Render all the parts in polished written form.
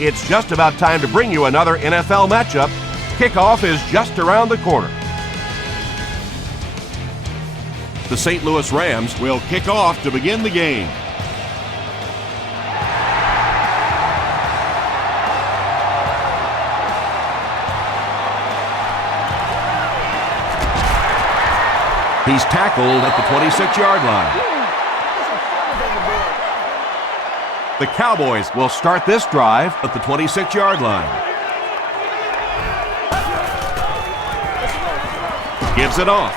it's just about time to bring you another NFL matchup. Kickoff is just around the corner. The St. Louis Rams will kick off to begin the game. He's tackled at the 26-yard line. The Cowboys will start this drive at the 26-yard line. Gives it off.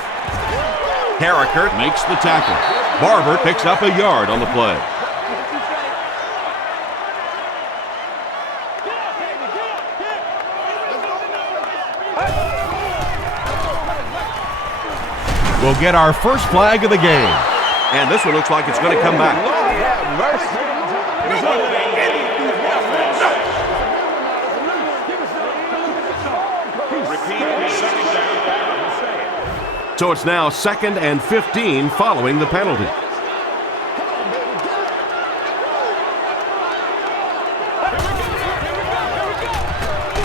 Carricker makes the tackle. Barber picks up a yard on the play. We'll get our first flag of the game. And this one looks like it's going to come back. So it's now 2nd and 15 following the penalty.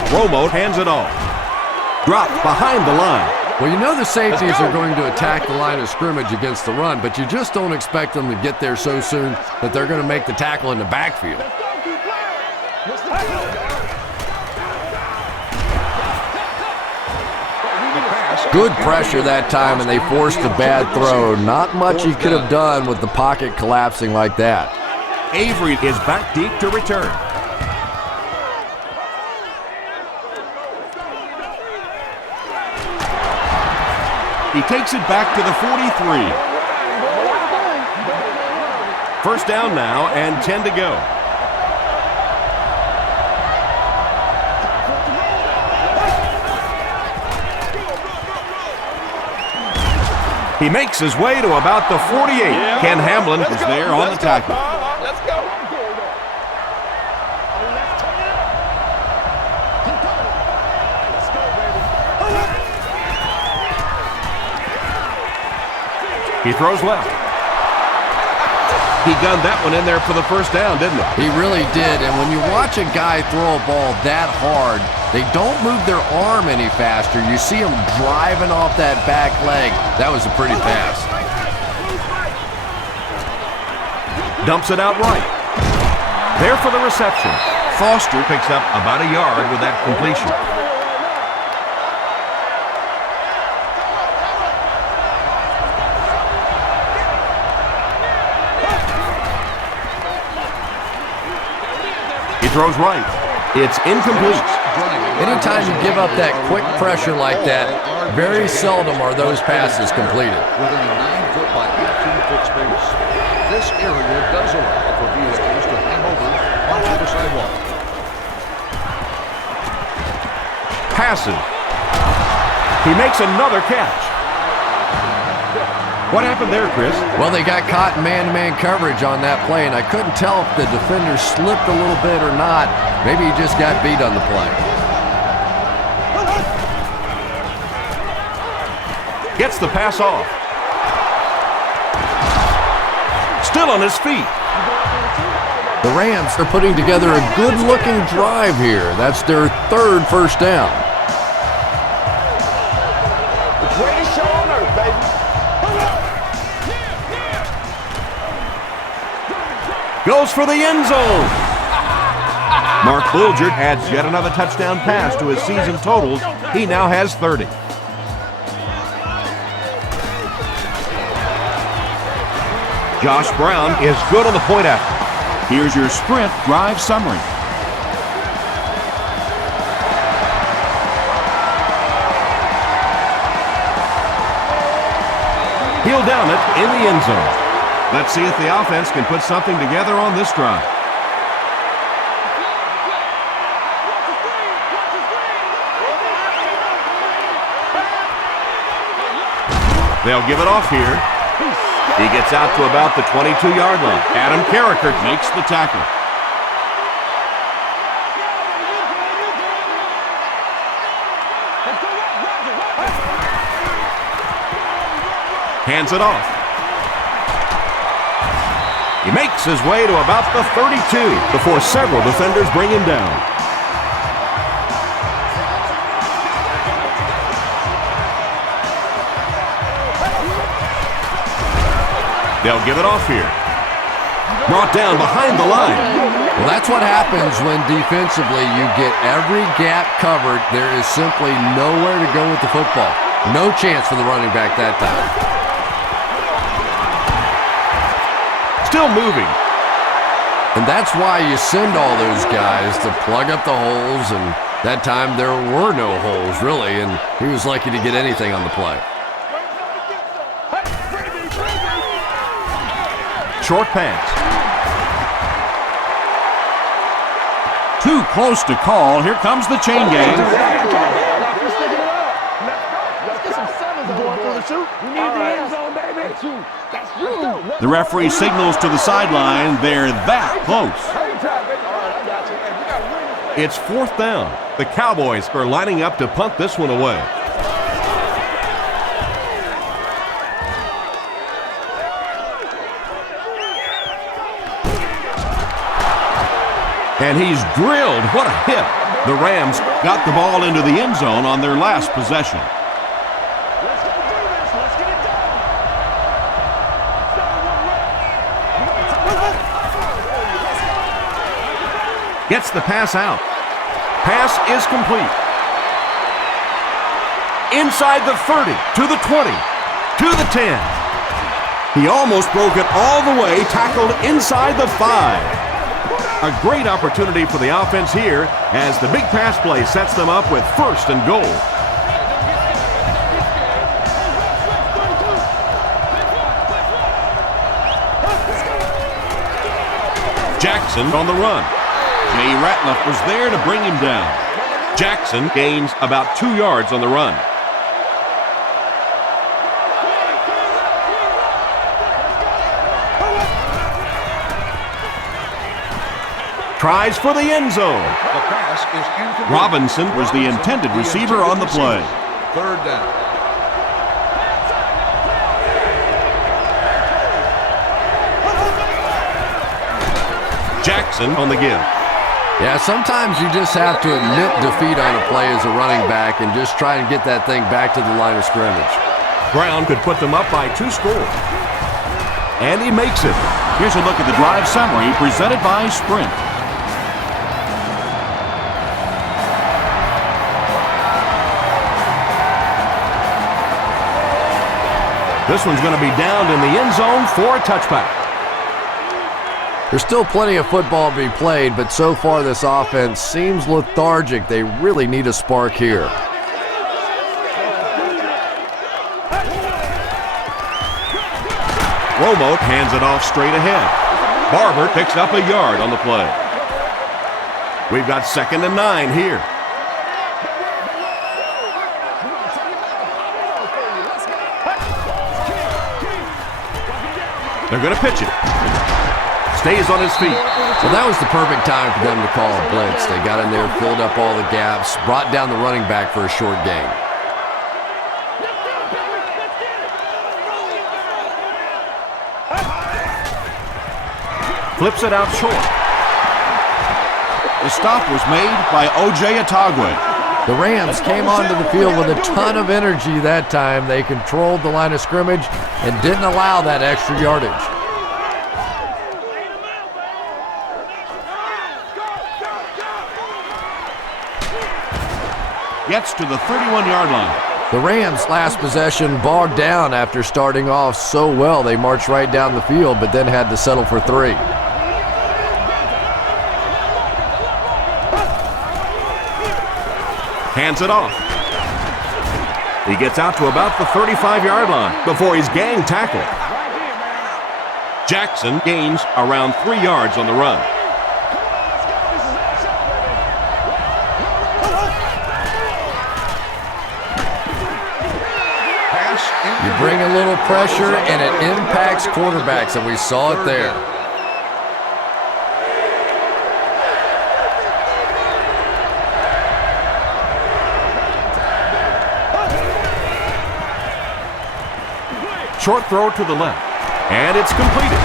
Romo hands it off. Dropped behind the line. Well, you know the safeties are going to attack the line of scrimmage against the run, but you just don't expect them to get there so soon that they're going to make the tackle in the backfield. Good pressure that time, and they forced a bad throw. Not much he could have done with the pocket collapsing like that. Avery is back deep to return. He takes it back to the 43. First down now and 10 to go. He makes his way to about the 48. Ken Hamlin is there on the tackle. Let's go. He throws left. He gunned that one in there for the first down, didn't he? He really did, and when you watch a guy throw a ball that hard, they don't move their arm any faster. You see him driving off that back leg. That was a pretty pass. Dumps it out right. There for the reception. Foster picks up about a yard with that completion. He throws right. It's incomplete. Anytime you give up that quick pressure like that, very seldom are those passes completed. Within a 9-foot by 18-foot space, this area does allow for vehicles to hang over onto the sidewalk. Passes. He makes another catch. What happened there, Chris? Well, they got caught in man-to-man coverage on that play, and I couldn't tell if the defender slipped a little bit or not. Maybe he just got beat on the play. Gets the pass off. Still on his feet. The Rams are putting together a good-looking drive here. That's their 3rd first down. The greatest show on earth, baby. Goes for the end zone. Mark Bulger adds yet another touchdown pass to his season totals. He now has 30. Josh Brown is good on the point after. Here's your sprint drive summary. He'll down it in the end zone. Let's see if the offense can put something together on this drive. They'll give it off here. He gets out to about the 22-yard line. Adam Carricker makes the tackle. Hands it off. He makes his way to about the 32 before several defenders bring him down. They'll give it off here. Brought down behind the line. Well, that's what happens when defensively you get every gap covered. There is simply nowhere to go with the football. No chance for the running back that time. Still moving. And that's why you send all those guys to plug up the holes, and that time there were no holes, really, and he was lucky to get anything on the play. Short pass. Too close to call. Here comes the chain gang. Let's get some sevens going through the shoot. We need the end zone, baby. That's you. The referee signals to the sideline. They're that close. It's 4th down. The Cowboys are lining up to punt this one away. And he's drilled. What a hit. The Rams got the ball into the end zone on their last possession. Let's go do this. Let's get it done. Gets the pass out. Pass is complete. Inside the 30, to the 20, to the 10. He almost broke it all the way, tackled inside the 5. A great opportunity for the offense here as the big pass play sets them up with 1st and goal. Jackson on the run. Jay Ratliff was there to bring him down. Jackson gains about 2 yards on the run. Tries for the end zone. The pass is incomplete. Robinson was the intended receiver on the play. 3rd down. Jackson on the give. Yeah, sometimes you just have to admit defeat on a play as a running back and just try and get that thing back to the line of scrimmage. Brown could put them up by 2 scores. And he makes it. Here's a look at the drive summary presented by Sprint. This one's going to be downed in the end zone for a touchback. There's still plenty of football to be played, but so far this offense seems lethargic. They really need a spark here. Romo hands it off straight ahead. Barber picks up a yard on the play. We've got 2nd and 9 here. They're going to pitch it. Stays on his feet. Well, that was the perfect time for them to call a blitz. They got in there, filled up all the gaps, brought down the running back for a short gain. Flips it out short. The stop was made by O.J. Atagwe. The Rams came onto the field with a ton of energy that time. They controlled the line of scrimmage and didn't allow that extra yardage. Gets to the 31-yard line. The Rams' last possession bogged down after starting off so well. They marched right down the field, but then had to settle for 3. Hands it off. He gets out to about the 35-yard line before he's gang tackled. Jackson gains around 3 yards on the run. You bring a little pressure, and it impacts quarterbacks, and we saw it there. Short throw to the left, and it's completed.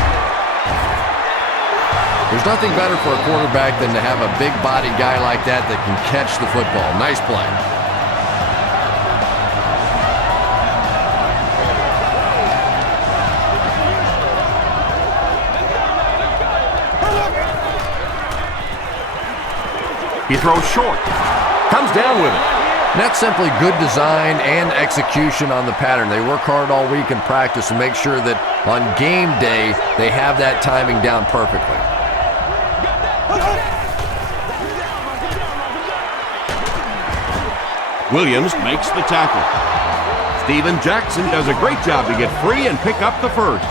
There's nothing better for a quarterback than to have a big-bodied guy like that that can catch the football. Nice play. He throws short. Comes down with it. And that's simply good design and execution on the pattern. They work hard all week in practice to make sure that on game day they have that timing down perfectly. Williams makes the tackle. Steven Jackson does a great job to get free and pick up the first.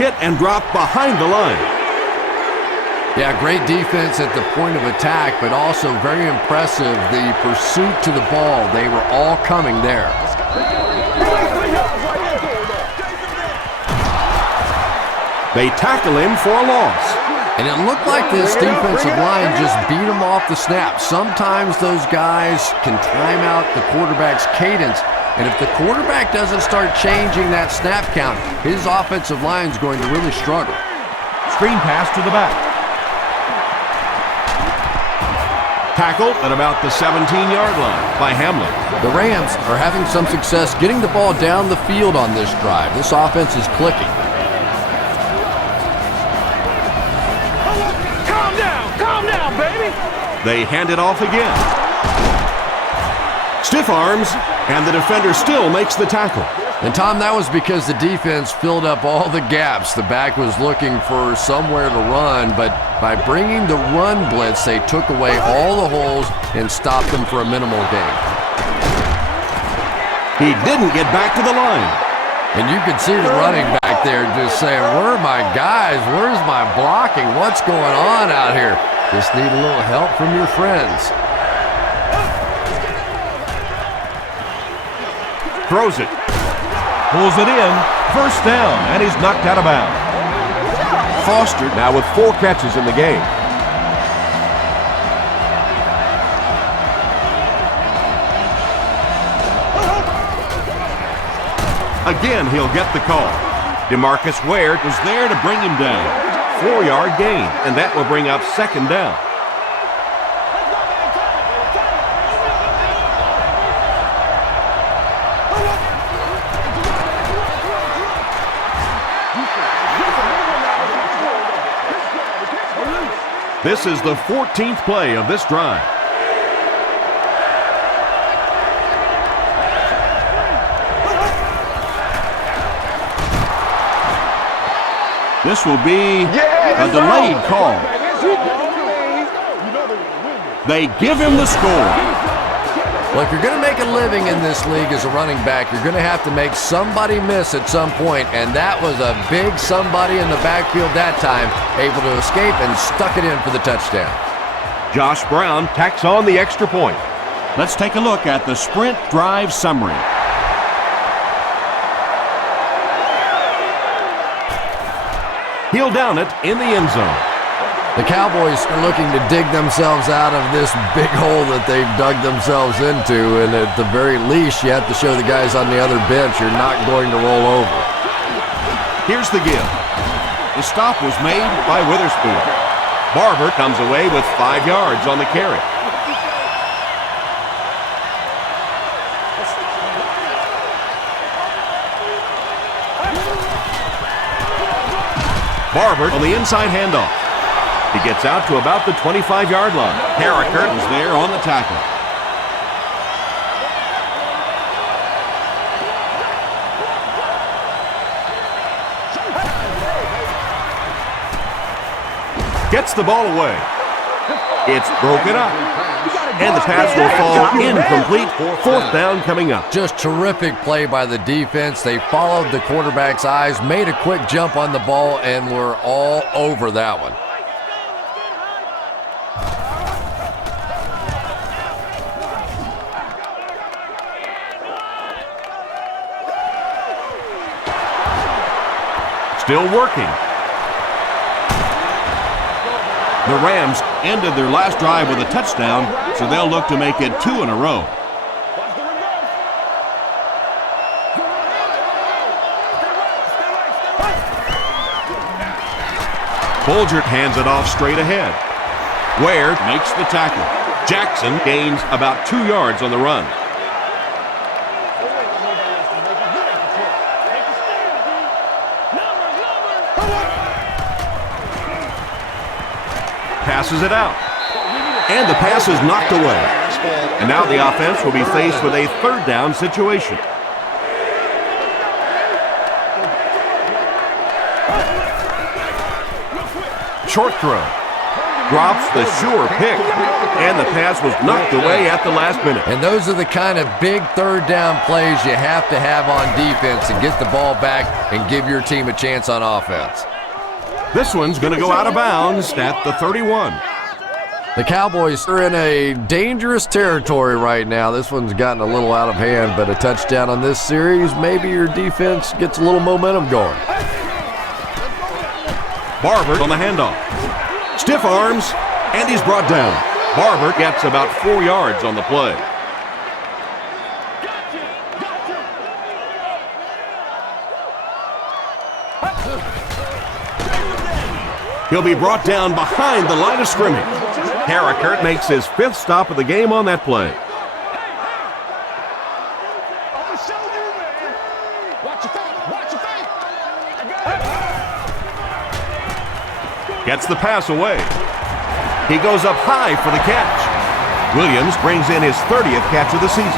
Hit and drop behind the line. Yeah, great defense at the point of attack, but also very impressive the pursuit to the ball. They were all coming there. They tackle him for a loss. And it looked like this defensive line just beat him off the snap. Sometimes those guys can time out the quarterback's cadence. And if the quarterback doesn't start changing that snap count, his offensive line is going to really struggle. Screen pass to the back. Tackle at about the 17-yard line by Hamlin. The Rams are having some success getting the ball down the field on this drive. This offense is clicking. Calm down, baby. They hand it off again. Stiff arms, and the defender still makes the tackle. And Tom, that was because the defense filled up all the gaps. The back was looking for somewhere to run, but by bringing the run blitz, they took away all the holes and stopped them for a minimal gain. He didn't get back to the line. And you could see the running back there just saying, where are my guys? Where's my blocking? What's going on out here? Just need a little help from your friends. Throws it. Pulls it in. First down, and he's knocked out of bounds. Foster now with 4 catches in the game. Again, he'll get the call. DeMarcus Ware was there to bring him down. 4-yard gain, and that will bring up second down. This is the 14th play of this drive. This will be a delayed call. They give him the score. Well, if you're going to make a living in this league as a running back, you're going to have to make somebody miss at some point, and that was a big somebody in the backfield that time, able to escape and stuck it in for the touchdown. Josh Brown tacks on the extra point. Let's take a look at the sprint drive summary. He'll down it in the end zone. The Cowboys are looking to dig themselves out of this big hole that they've dug themselves into, and at the very least, you have to show the guys on the other bench you're not going to roll over. Here's the give. The stop was made by Witherspoon. Barber comes away with 5 yards on the carry. Barber on the inside handoff. He gets out to about the 25-yard line. Carricker is there on the tackle. Gets the ball away. It's broken up. And the pass will fall incomplete. 4th down coming up. Just terrific play by the defense. They followed the quarterback's eyes, made a quick jump on the ball, and were all over that one. Still working. The Rams ended their last drive with a touchdown, so they'll look to make it 2 in a row. Bulgert hands it off straight ahead. Ware makes the tackle. Jackson gains about 2 yards on the run. Passes it out. And the pass is knocked away. And now the offense will be faced with a third down situation. Short throw. Drops the sure pick. And the pass was knocked away at the last minute. And those are the kind of big third down plays you have to have on defense to get the ball back and give your team a chance on offense. This one's going to go out of bounds at the 31. The Cowboys are in a dangerous territory right now. This one's gotten a little out of hand, but a touchdown on this series, maybe your defense gets a little momentum going. Barber on the handoff. Stiff arms, and he's brought down. Barber gets about 4 yards on the play. He'll be brought down behind the line of scrimmage. Harriker makes his 5th stop of the game on that play. Gets the pass away. He goes up high for the catch. Williams brings in his 30th catch of the season.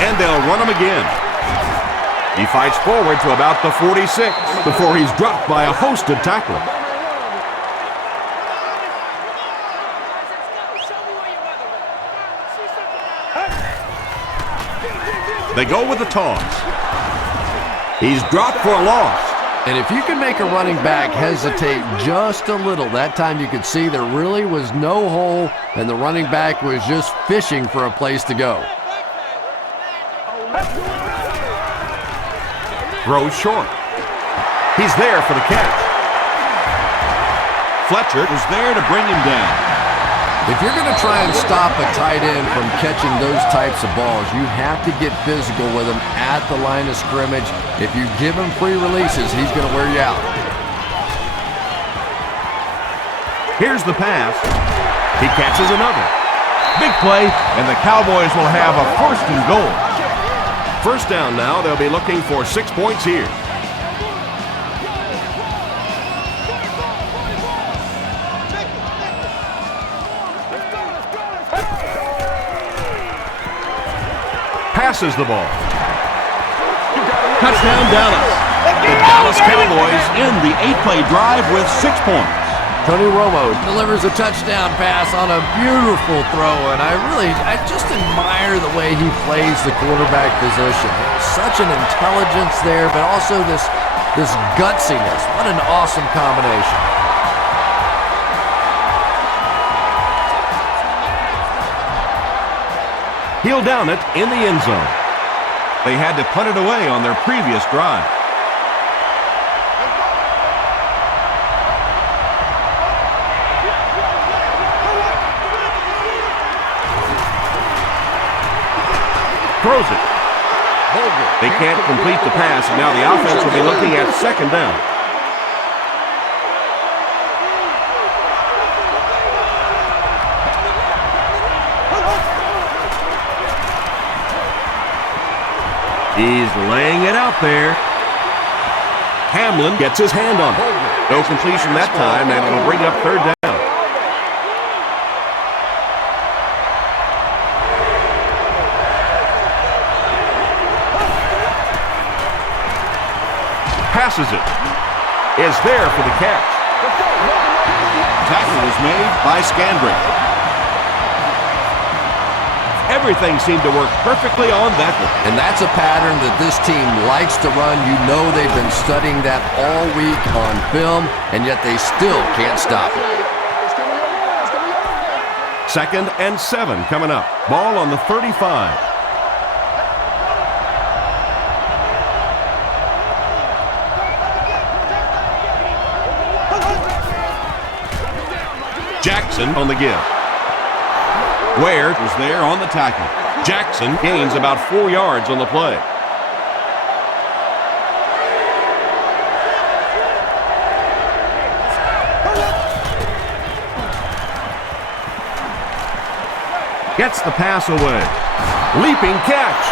And they'll run him again. He fights forward to about the 46 before he's dropped by a host of tacklers. They go with the toss. He's dropped for a loss. And if you can make a running back hesitate just a little, that time you could see there really was no hole and the running back was just fishing for a place to go. Throws short. He's there for the catch. Fletcher is there to bring him down. If you're going to try and stop a tight end from catching those types of balls, you have to get physical with him at the line of scrimmage. If you give him free releases, he's going to wear you out. Here's the pass. He catches another. Big play, and the Cowboys will have a 1st and goal. First down now, they'll be looking for 6 points here. Passes the ball. Touchdown, Dallas. The Dallas Cowboys end the 8-play drive with 6 points. Tony Romo delivers a touchdown pass on a beautiful throw, and I just admire the way he plays the quarterback position. Such an intelligence there, but also this gutsiness. What an awesome combination. He'll down it in the end zone. They had to punt it away on their previous drive. Throws it. They can't complete the pass, and now the offense will be looking at 2nd down. He's laying it out there. Hamlin gets his hand on it. No completion that time, and it'll bring up 3rd down. Passes it. Is there for the catch. Tackle is made by Scandrick. Everything seemed to work perfectly on that one. And that's a pattern that this team likes to run. You know they've been studying that all week on film, and yet they still can't stop it. 2nd and 7 coming up. Ball on the 35. Jackson on the give. Ware was there on the tackle. Jackson gains about 4 yards on the play. Gets the pass away. Leaping catch.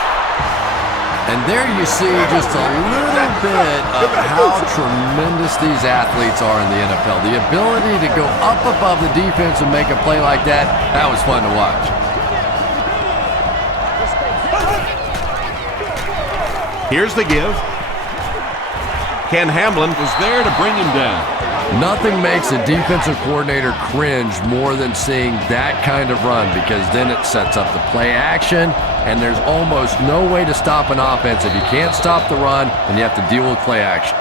And there you see just a little bit of how tremendous these athletes are in the NFL. The ability to go up above the defense and make a play like that, that was fun to watch. Here's the give. Ken Hamlin was there to bring him down. Nothing makes a defensive coordinator cringe more than seeing that kind of run, because then it sets up the play action, and there's almost no way to stop an offense. If you can't stop the run, then you have to deal with play action.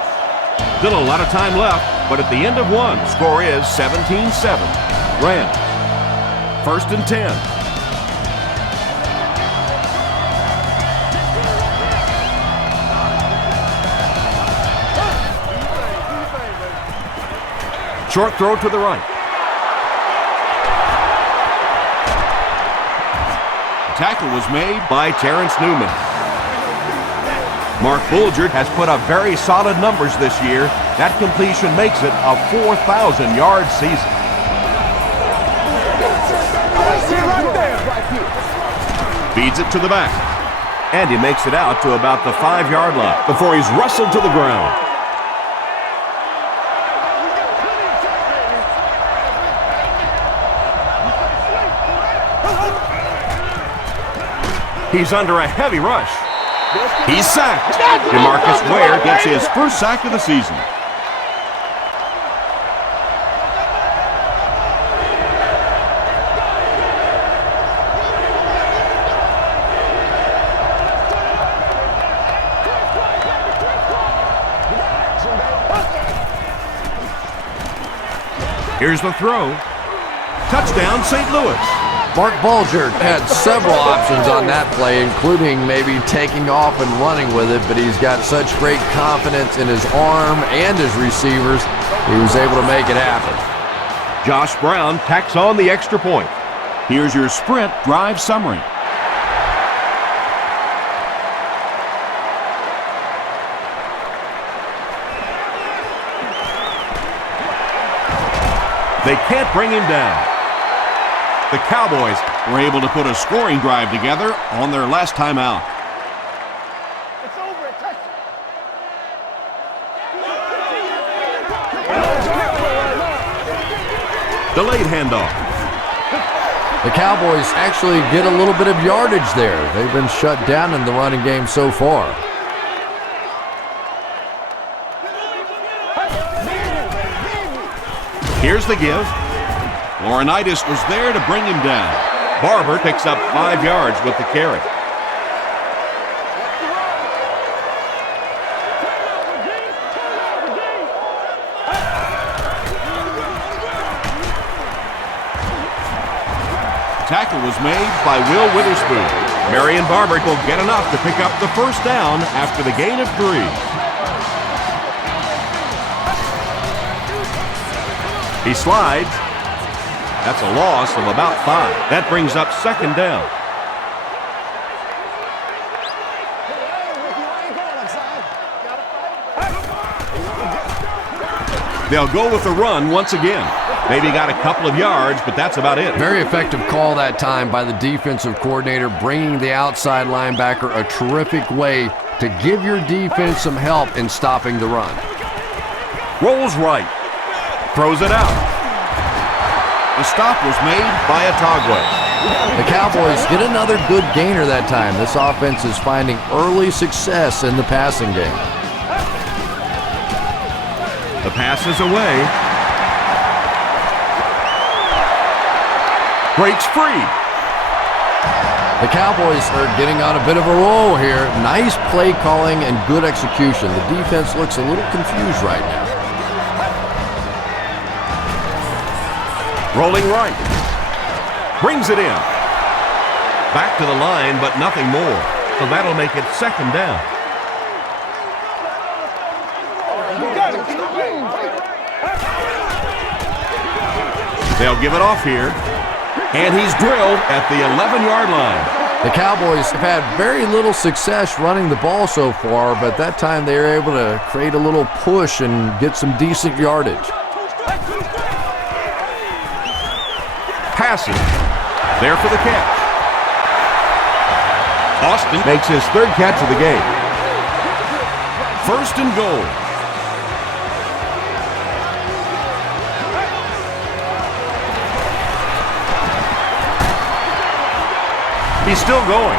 Still a lot of time left, but at the end of one, score is 17-7. Rams. 1st and 10. Short throw to the right. The tackle was made by Terrence Newman. Mark Bulger has put up very solid numbers this year. That completion makes it a 4,000-yard season. Feeds it to the back. And he makes it out to about the 5-yard line before he's wrestled to the ground. He's under a heavy rush. He's sacked. DeMarcus Ware gets his first sack of the season. Here's the throw. Touchdown, St. Louis. Mark Bulger had several options on that play, including maybe taking off and running with it, but he's got such great confidence in his arm and his receivers, he was able to make it happen. Josh Brown tacks on the extra point. Here's your sprint drive summary. They can't bring him down. The Cowboys Were able to put a scoring drive together on their last time out. It's over. Touch. delayed handoff. The Cowboys actually get a little bit of yardage there. They've been shut down in the running game so far. Here's the give. Laurinaitis was there to bring him down. Barber picks up 5 yards with the carry. Tackle was made by Will Witherspoon. Marion Barber will get enough to pick up the first down after the gain of 3. He slides. That's a loss of about 5. That brings up second down. They'll go with the run once again. Maybe got a couple of yards, but that's about it. Very effective call that time by the defensive coordinator, bringing the outside linebacker a terrific way to give your defense some help in stopping the run. Rolls right. Throws it out. The stop was made by Atagwe. The Cowboys get another good gainer that time. This offense is finding early success in the passing game. The pass is away. Breaks free. The Cowboys are getting on a bit of a roll here. Nice play calling and good execution. The defense looks a little confused right now. Rolling right. Brings it in. Back to the line, but nothing more. So that'll make it second down. They'll give it off here. And he's drilled at the 11-yard line. The Cowboys have had very little success running the ball so far, but that time they were able to create a little push and get some decent yardage. Passing. There for the catch. Austin makes his third catch of the game. First and goal. He's still going.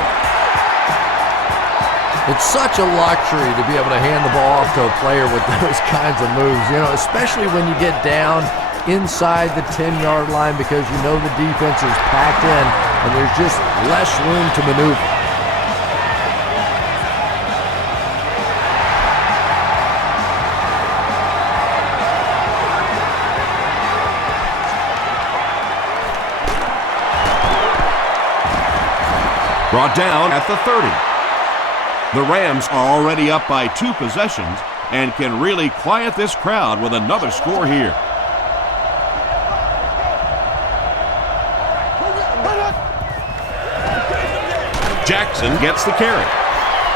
It's such a luxury to be able to hand the ball off to a player with those kinds of moves, you know, especially when you get down inside the 10-yard line because you know the defense is packed in and there's just less room to maneuver. Brought down at the 30. The Rams are already up by 2 possessions and can really quiet this crowd with another score here. Jackson gets the carry,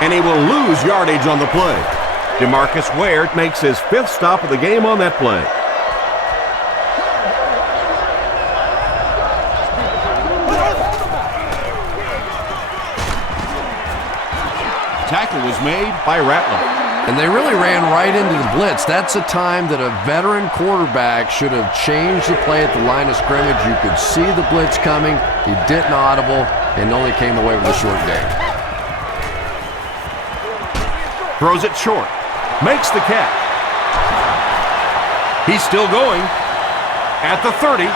and he will lose yardage on the play. DeMarcus Ware makes his 5th stop of the game on that play. Tackle was made by Rattler. And they really ran right into the blitz. That's a time that a veteran quarterback should have changed the play at the line of scrimmage. You could see the blitz coming. He didn't audible and only came away with a short gain. Throws it short. Makes the catch. He's still going. At the 30.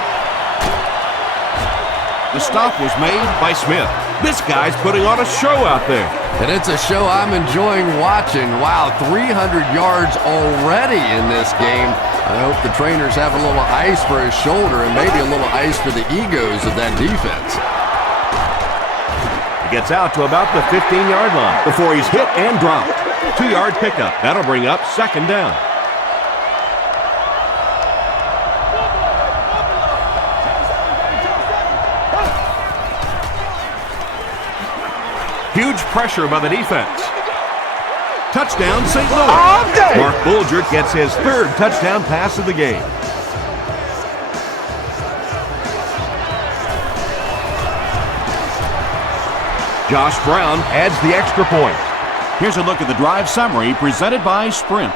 The stop was made by Smith. This guy's putting on a show out there. And it's a show I'm enjoying watching. Wow, 300 yards already in this game. I hope the trainers have a little ice for his shoulder and maybe a little ice for the egos of that defense. He gets out to about the 15-yard line before he's hit and dropped. 2-yard pickup. That'll bring up 2nd down. Huge pressure by the defense. Touchdown, St. Louis. Mark Bulger gets his 3rd touchdown pass of the game. Josh Brown adds the extra point. Here's a look at the drive summary presented by Sprint.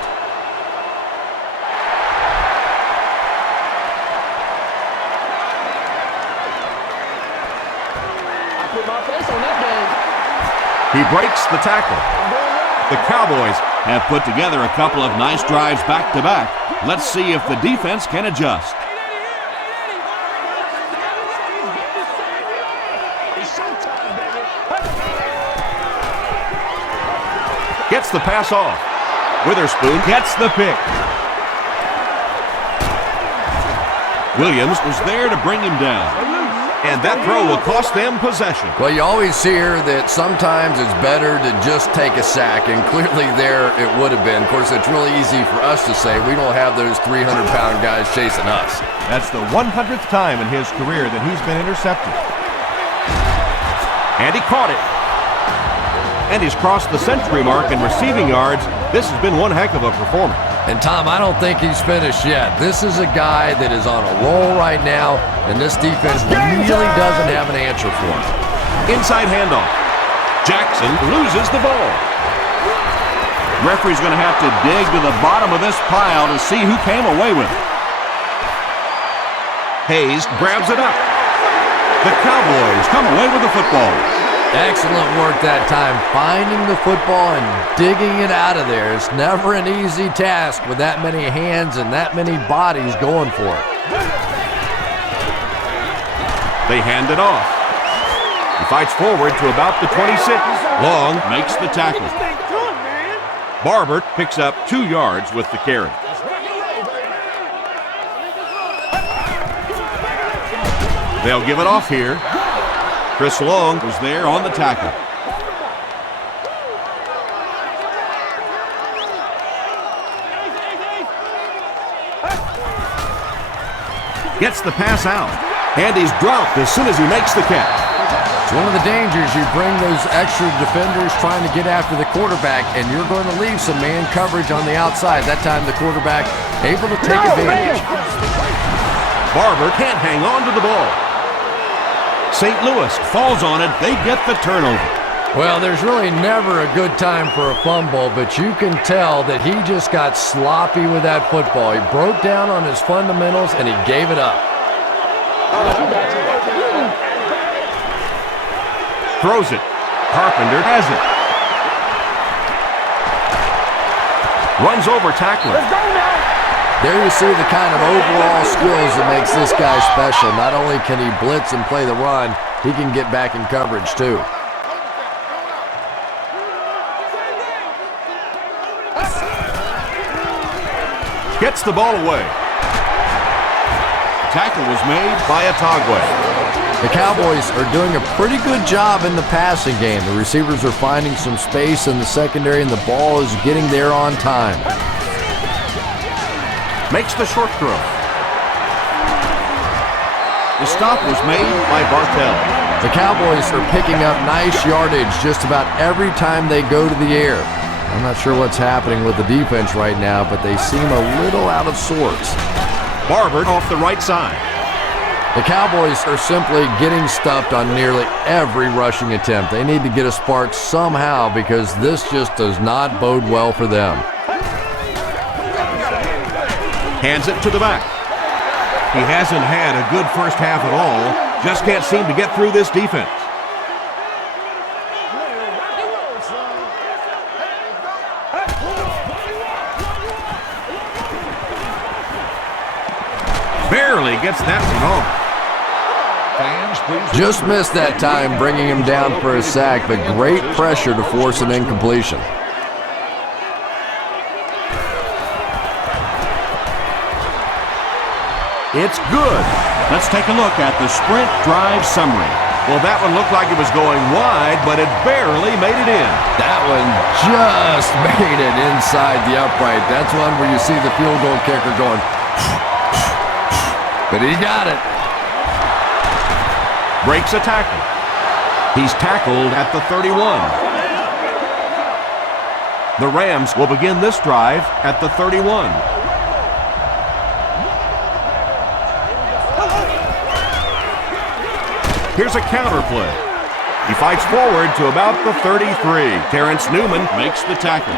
He breaks the tackle. The Cowboys have put together a couple of nice drives back-to-back. Let's see if the defense can adjust. Gets the pass off. Witherspoon gets the pick. Williams was there to bring him down. And that throw will cost them possession. Well, you always hear that sometimes it's better to just take a sack, and clearly there it would have been. Of course, it's really easy for us to say we don't have those 300-pound guys chasing us. That's the 100th time in his career that he's been intercepted. And he caught it. And he's crossed the century mark in receiving yards. This has been one heck of a performance. And Tom, I don't think he's finished yet. This is a guy that is on a roll right now, and this defense really doesn't have an answer for him. Inside handoff. Jackson loses the ball. Referee's going to have to dig to the bottom of this pile to see who came away with it. Hayes grabs it up. The Cowboys come away with the football. Excellent work that time, finding the football and digging it out of there. It's never an easy task with that many hands and that many bodies going for it. They hand it off. He fights forward to about the 26. Long makes the tackle. Barber picks up 2 yards with the carry. They'll give it off here. Chris Long was there on the tackle. Gets the pass out. And he's dropped as soon as he makes the catch. It's one of the dangers. You bring those extra defenders trying to get after the quarterback, and you're going to leave some man coverage on the outside. That time the quarterback able to take advantage. Barber can't hang on to the ball. St. Louis falls on it. They get the turnover. Well, there's really never a good time for a fumble, but you can tell that he just got sloppy with that football. He broke down on his fundamentals, and he gave it up. Throws it. Carpenter has it. Runs over tackler. Let's go now. There you see the kind of overall skills that makes this guy special. Not only can he blitz and play the run, he can get back in coverage too. Gets the ball away. Tackle was made by Otagwe. The Cowboys are doing a pretty good job in the passing game. The receivers are finding some space in the secondary, and the ball is getting there on time. Makes the short throw. The stop was made by Bartell. The Cowboys are picking up nice yardage just about every time they go to the air. I'm not sure what's happening with the defense right now, but they seem a little out of sorts. Barber off the right side. The Cowboys are simply getting stuffed on nearly every rushing attempt. They need to get a spark somehow because this just does not bode well for them. Hands it to the back. He hasn't had a good first half at all. Just can't seem to get through this defense. Barely gets that one off. Fans, please. Just missed that time, bringing him down for a sack, but great pressure to force an incompletion. It's good. Let's take a look at the sprint drive summary. Well, that one looked like it was going wide, but it barely made it in. That one just made it inside the upright. That's one where you see the field goal kicker going, but he got it. Breaks a tackle. He's tackled at the 31. The Rams will begin this drive at the 31. Here's a counter play. He fights forward to about the 33. Terrence Newman makes the tackle.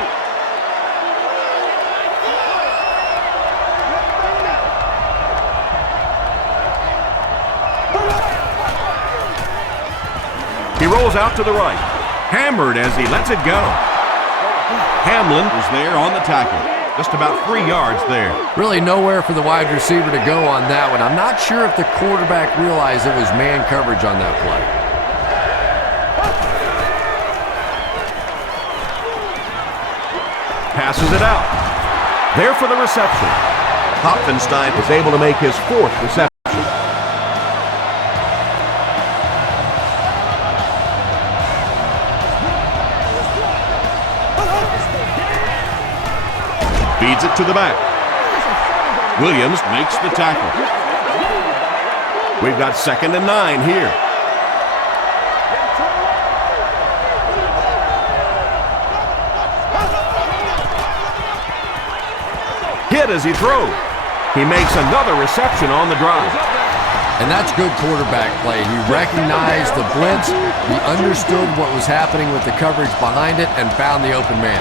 He rolls out to the right. Hammered as he lets it go. Hamlin was there on the tackle. Just about 3 yards there. Really nowhere for the wide receiver to go on that one. I'm not sure if the quarterback realized it was man coverage on that play. Passes it out. There for the reception. Hopfenstein is able to make his 4th reception. Feeds it to the back. Williams makes the tackle. We've got 2nd and 9 here. Hit as he throws. He makes another reception on the drive. And that's good quarterback play. He recognized the blitz, he understood what was happening with the coverage behind it, and found the open man.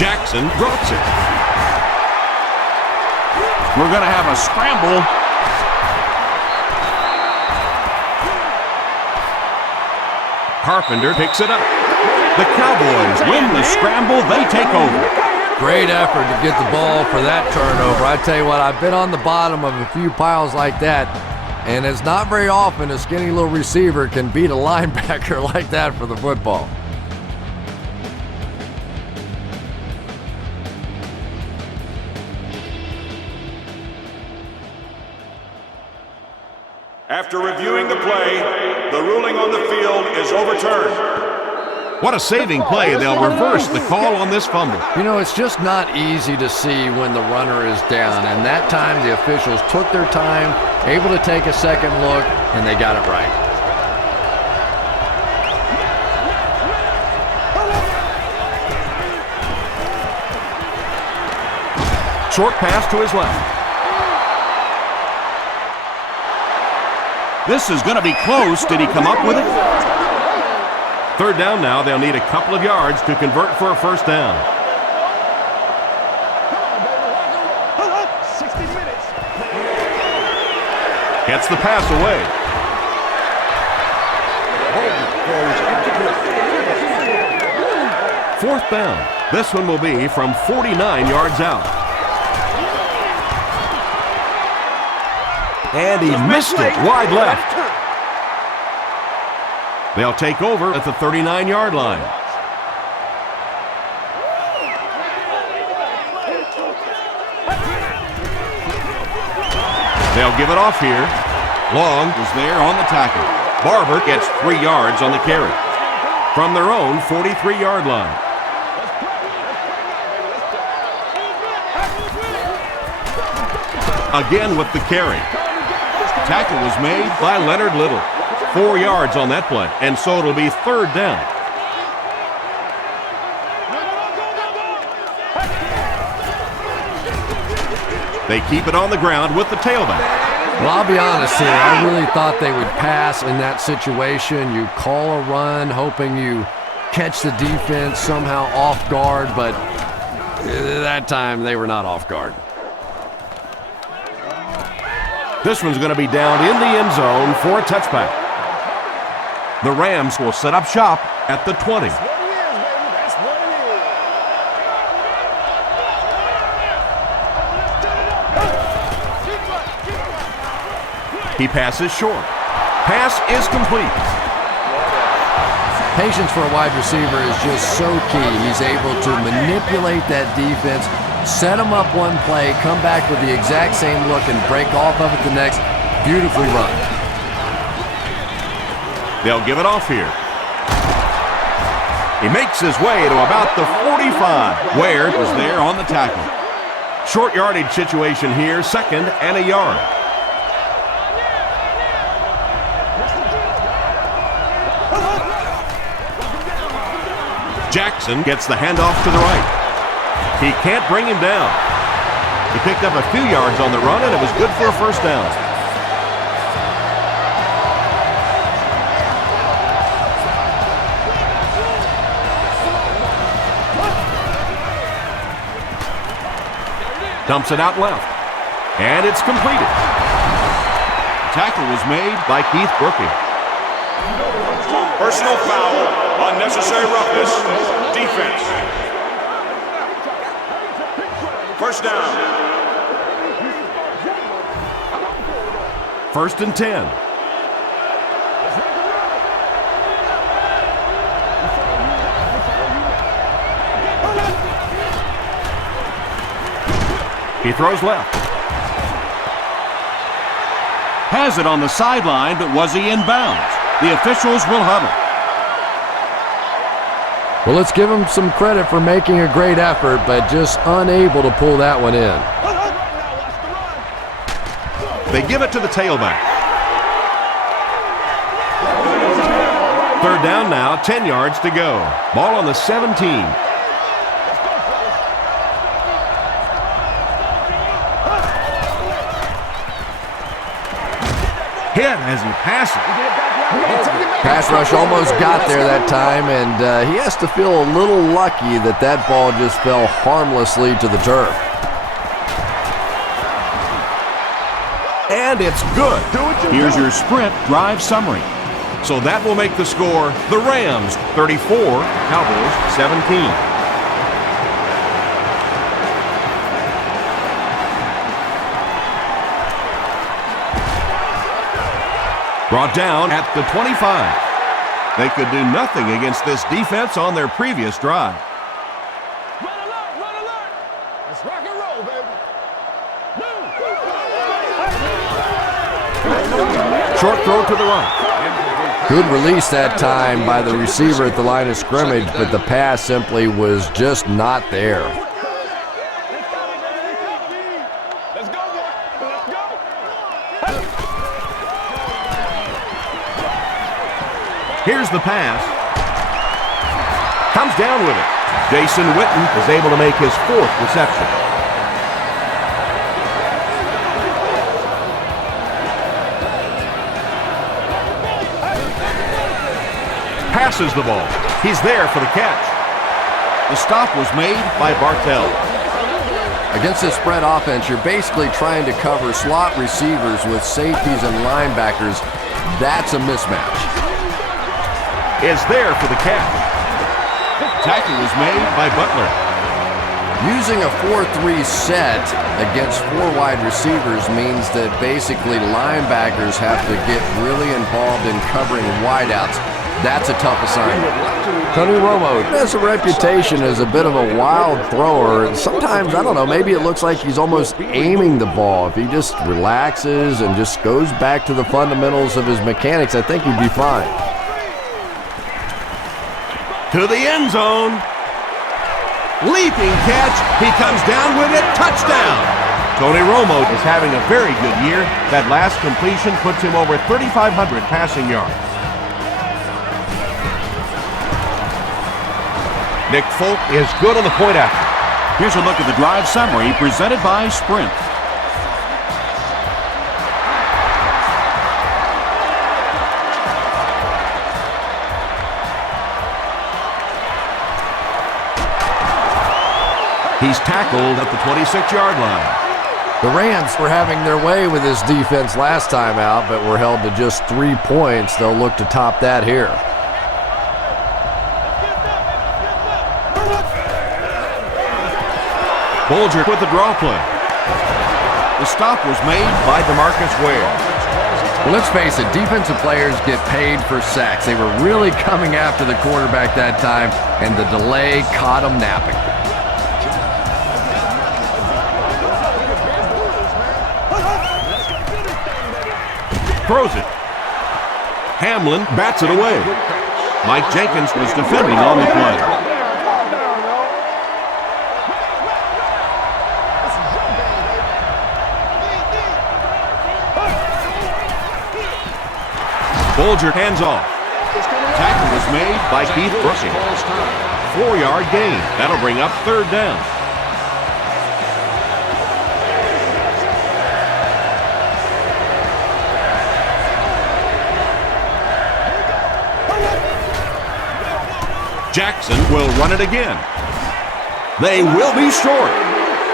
Jackson drops it. We're going to have a scramble. Carpenter picks it up. The Cowboys win the scramble. They take over. Great effort to get the ball for that turnover. I tell you what, I've been on the bottom of a few piles like that, and it's not very often a skinny little receiver can beat a linebacker like that for the football. After reviewing the play, the ruling on the field is overturned. What a saving play. They'll reverse the call on this fumble. You know, it's just not easy to see when the runner is down, and that time the officials took their time, able to take a second look, and they got it right. Short pass to his left. This is going to be close. Did he come up with it? Third down now. They'll need a couple of yards to convert for a first down. 60 minutes. Gets the pass away. Fourth down. This one will be from 49 yards out. And he missed it wide left. They'll take over at the 39-yard line. They'll give it off here. Long is there on the tackle. Barber gets 3 yards on the carry. From their own 43-yard line. Again with the carry. Tackle was made by Leonard Little. 4 yards on that play, and so it'll be third down. They keep it on the ground with the tailback. Well, I'll be honest here. I really thought they would pass in that situation. You call a run, hoping you catch the defense somehow off guard, but that time they were not off guard. This one's going to be down in the end zone for a touchback. The Rams will set up shop at the 20. He passes short. Pass is complete. Patience for a wide receiver is just so key. He's able to manipulate that defense, set them up one play, come back with the exact same look, and break off of it the next. Beautifully run. They'll give it off here. He makes his way to about the 45. Ware was there on the tackle. Short yardage situation here, second and a yard. Jackson gets the handoff to the right. He can't bring him down. He picked up a few yards on the run, and it was good for a first down. Dumps it out left. And it's completed. Tackle was made by Keith Brooking. Personal foul, unnecessary roughness, defense. First down. First and 10. He throws left. Has it on the sideline, but was he in bounds? The officials will huddle. Well, let's give him some credit for making a great effort, but just unable to pull that one in. They give it to the tailback. Third down now, 10 yards to go. Ball on the 17. Hit as he passes. Pass rush almost got there that time, and he has to feel a little lucky that that ball just fell harmlessly to the turf. And it's good. Here's your sprint drive summary. So that will make the score the Rams 34, Cowboys 17. Brought down at the 25. They could do nothing against this defense on their previous drive. Run alert, run alert. Let's rock and roll, baby. Short throw to the right. Good release that time by the receiver at the line of scrimmage, but the pass simply was just not there. Let's go, boy. Let's go. Here's the pass. Comes down with it. Jason Witten is able to make his 4th reception. Passes the ball. He's there for the catch. The stop was made By Bartell. Against this spread offense, you're basically trying to cover slot receivers with safeties and linebackers. That's a mismatch. Is there for the catch. tackle was made By Butler. Using a 4-3 set against 4 wide receivers means that basically linebackers have to get really involved in covering wideouts. That's a tough assignment. Tony Romo has a reputation as a bit of a wild thrower, and sometimes, I don't know, maybe it looks like he's almost aiming the ball. If he just relaxes and just goes back to the fundamentals of his mechanics, I think he'd be fine. To the end zone. Leaping catch. He comes down with it. Touchdown. Tony Romo is having a very good year. That last completion puts him over 3,500 passing yards. Nick Folk is good on the point after. Here's a look at the drive summary presented by Sprint. He's tackled at the 26-yard line. The Rams were having their way with this defense last time out, but were held to just 3 points. They'll look to top that here. Bolger with the draw play. The stop was made By DeMarcus Ware. Well, let's face it, defensive players get paid for sacks. They were really coming after the quarterback that time, and the delay caught them napping. Throws it. Hamlin bats it away. Mike Jenkins was defending on the play. Bolger hands off. Tackle was made by Keith Brooking. 4-yard gain. That'll bring up 3rd down. Jackson will run it again. They will be short.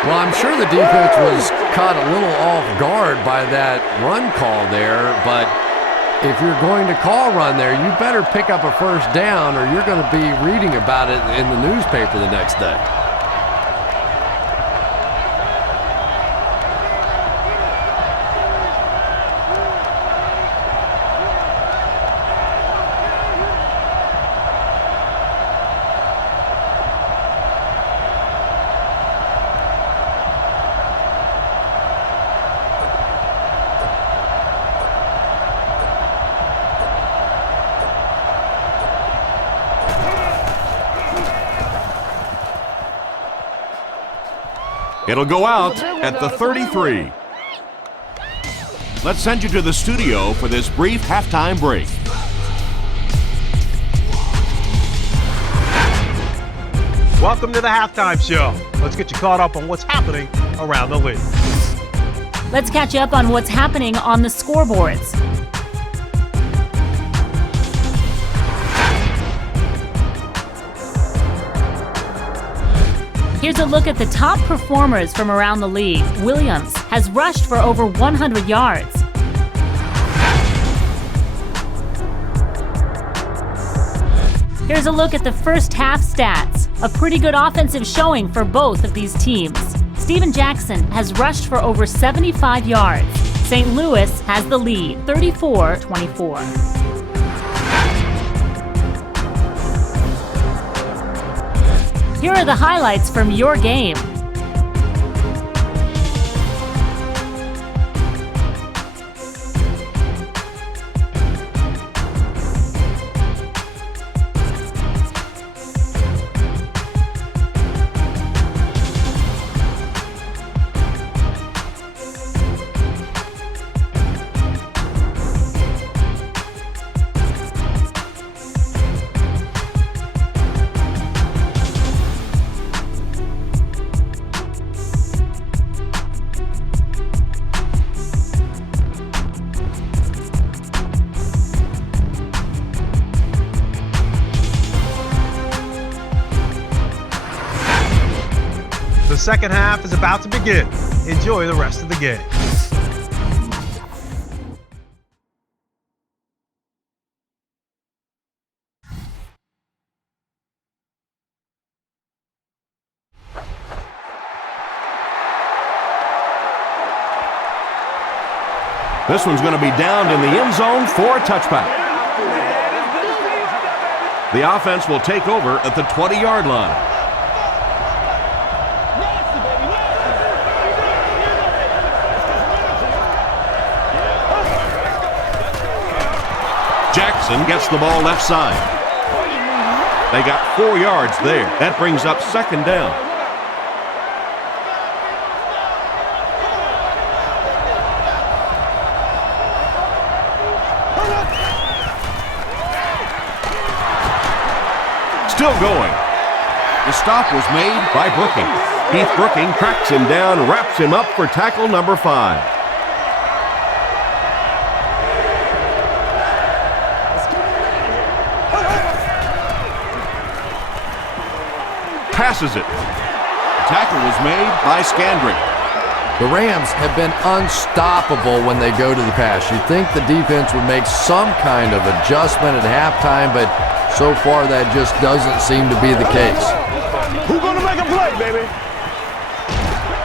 Well, I'm sure the defense was caught a little off guard by that run call there, but if you're going to call run there, you better pick up a 1st down or you're going to be reading about it in the newspaper the next day. It'll go out at the 33. Let's send you to the studio for this brief halftime break. Welcome to the Halftime Show. Let's get you caught up on what's happening around the league. Let's catch you up on what's happening on the scoreboards. Here's a look at the top performers from around the league. Williams has rushed for over 100 yards. Here's a look at the first half stats. A pretty good offensive showing for both of these teams. Steven Jackson has rushed for over 75 yards. St. Louis has the lead, 34-24. Here are the highlights from your game. the second half is about to begin. Enjoy the rest of the game. This one's going to be downed in the end zone for a touchback. The offense will take over at the 20-yard line. Jackson gets the ball left side. They got 4 yards there. That brings up second down. Still going. The stop was made by Brooking. Keith Brooking tracks him down, wraps him up for tackle number 5. Passes it. Tackle was made by Scandrick. The Rams have been unstoppable when they go to the pass. You'd think the defense would make some kind of adjustment at halftime, but so far that just doesn't seem to be the case. Who's gonna make a play, baby?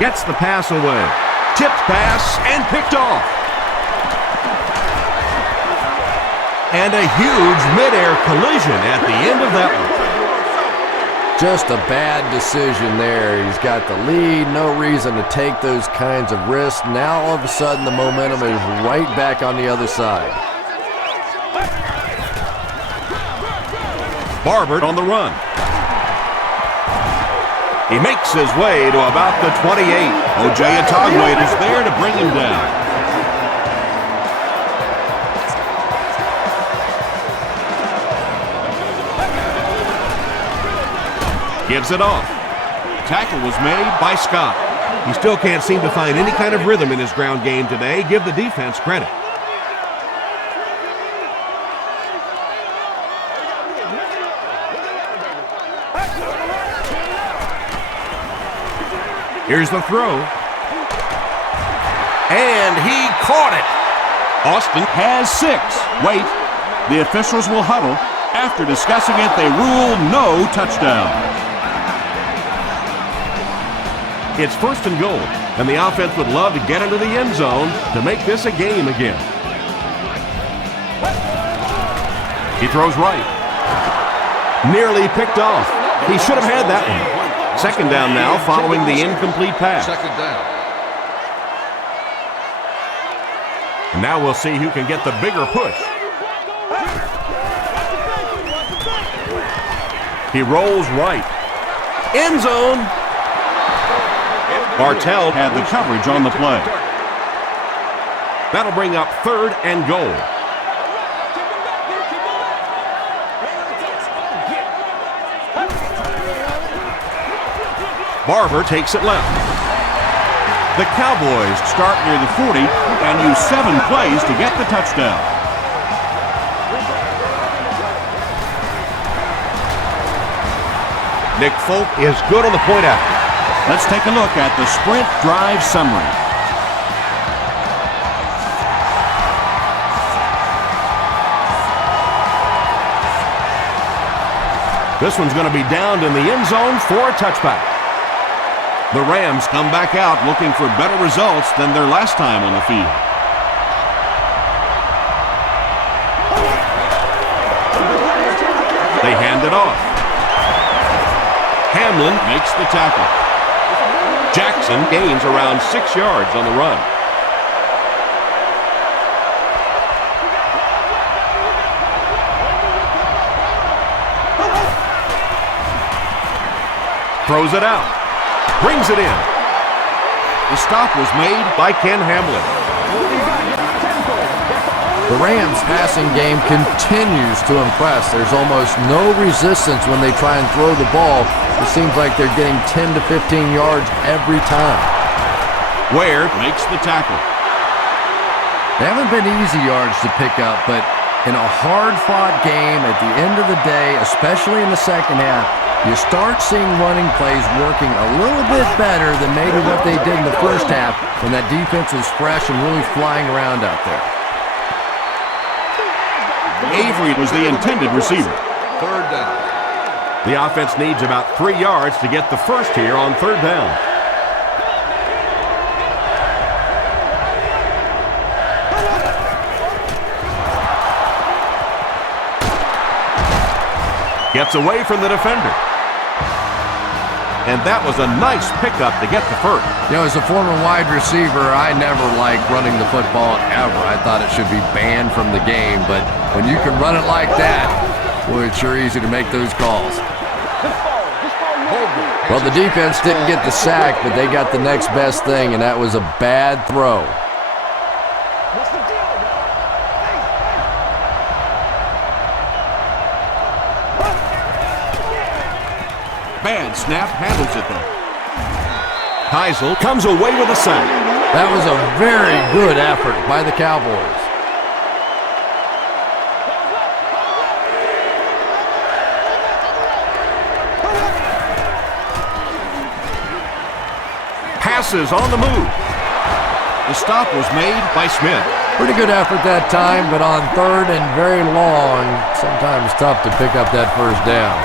Gets the pass away. Tipped pass and picked off. And a huge midair collision at the end of that one. Just a bad decision there. He's got the lead, no reason to take those kinds of risks. Now all of a sudden the momentum is right back on the other side. Barber on the run. He makes his way to about the 28. O.J. Atogwe is there to bring him down. Gives it off. Tackle was made by Scott. He still can't seem to find any kind of rhythm in his ground game today. Give the defense credit. Here's the throw. And he caught it. Austin has 6. Wait. The officials will huddle. After discussing it, they rule no touchdown. It's first and goal, and the offense would love to get into the end zone to make this a game again. He throws right. Nearly picked off. He should have had that one. Second down now following the incomplete pass. Second down. And now we'll see who can get the bigger push. He rolls right. End zone. Bartell Had the coverage on the play. That'll bring up third and goal. Barber takes it left. The Cowboys Start near the 40 and use 7 plays to get the touchdown. Nick Folk is good on the point after. Let's take a look at the sprint drive summary. This one's going to be downed in the end zone for a touchback. The Rams come back out looking for better results than their last time on the field. They hand it off. Hamlin makes the tackle. Jackson gains around 6 yards on the run. Throws it out. Brings it in. The stop was made by Ken Hamlin. The Rams' passing game continues to impress. There's almost no resistance when they try and throw the ball. It seems like they're getting 10 to 15 yards every time. Ware makes the tackle. They haven't been easy yards to pick up, but In a hard-fought game at the end of the day, especially in the second half, you start seeing running plays working a little bit better than maybe what they did in the first half when that defense was fresh and really flying around out there. Avery was the intended receiver. Third down. The offense needs about 3 yards to get the first here on third down. Gets away from the defender. And that was a nice pickup to get the first. You know, as a former wide receiver, I never liked running the football ever. I thought it should be banned from the game, but when you can run it like that, boy, it's sure easy to make those calls. Well, the defense didn't get the sack, but they got the next best thing, and that was a bad throw. Bad snap, handles it though. Heisel comes away with a sack. That was a very good effort by the Cowboys. Passes on the move. The stop was made by Smith. Pretty good effort that time, but on third and very long, sometimes tough to pick up that first down.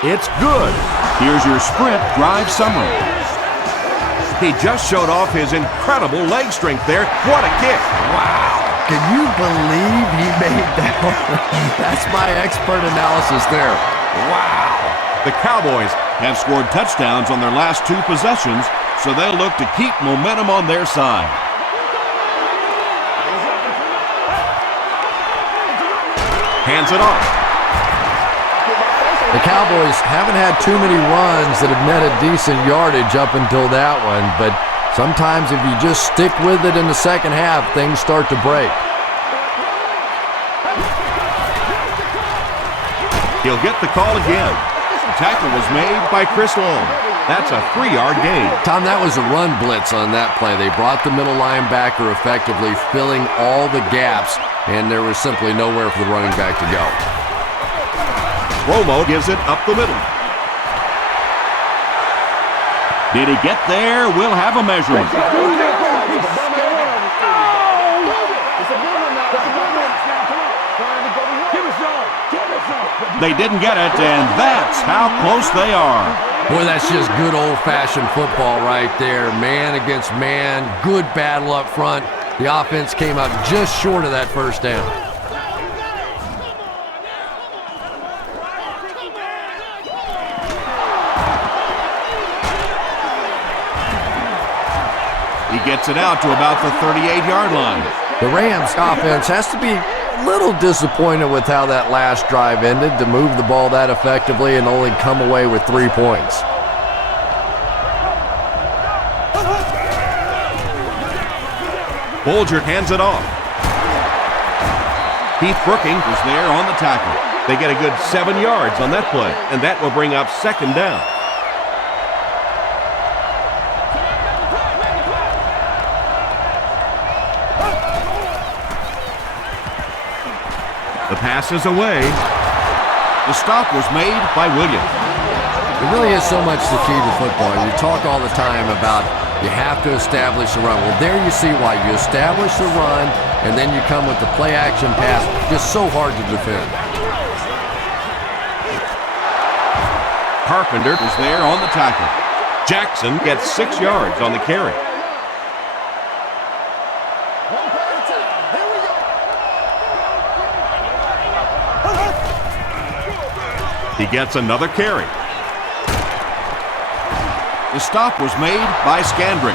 It's good. Here's your sprint drive summary. He just showed off his incredible leg strength there. What a kick. Wow. Can you believe he made that one? That's my expert analysis there. Wow. The Cowboys Have scored touchdowns on their last 2 possessions, so they'll look to keep momentum on their side. hands it off. The Cowboys haven't had too many runs that have netted decent yardage up until that one, but sometimes if you just stick with it in the second half, things start to break. He'll get the call again. Tackle was made by Chris Long. That's a 3-yard gain. Tom, that was a run blitz on that play. They brought the middle linebacker effectively, filling all the gaps, and there was simply nowhere for the running back to go. Romo gives it up the middle. Did he get there? We'll have a measurement. They didn't get it, and that's how close they are. Boy, that's just good old-fashioned football right there. Man against man, good battle up front. The offense came up just short of that first down. He gets it out to about the 38-yard line. The Rams offense has to be a little disappointed with how that last drive ended, to move the ball that effectively and only come away with 3 points. Bolger hands it off. Keith Brooking was there on the tackle. They get a good 7 yards on that play, and that will bring up second down. The pass is away. The stop was made by Williams. It really is so much the key to football. You talk all the time about you have to establish the run. Well, there you see why. You establish the run, and then you come with the play-action pass. Just so hard to defend. Carpenter is there on the tackle. Jackson gets 6 yards on the carry. He gets another carry. The stop was made by Scandrick.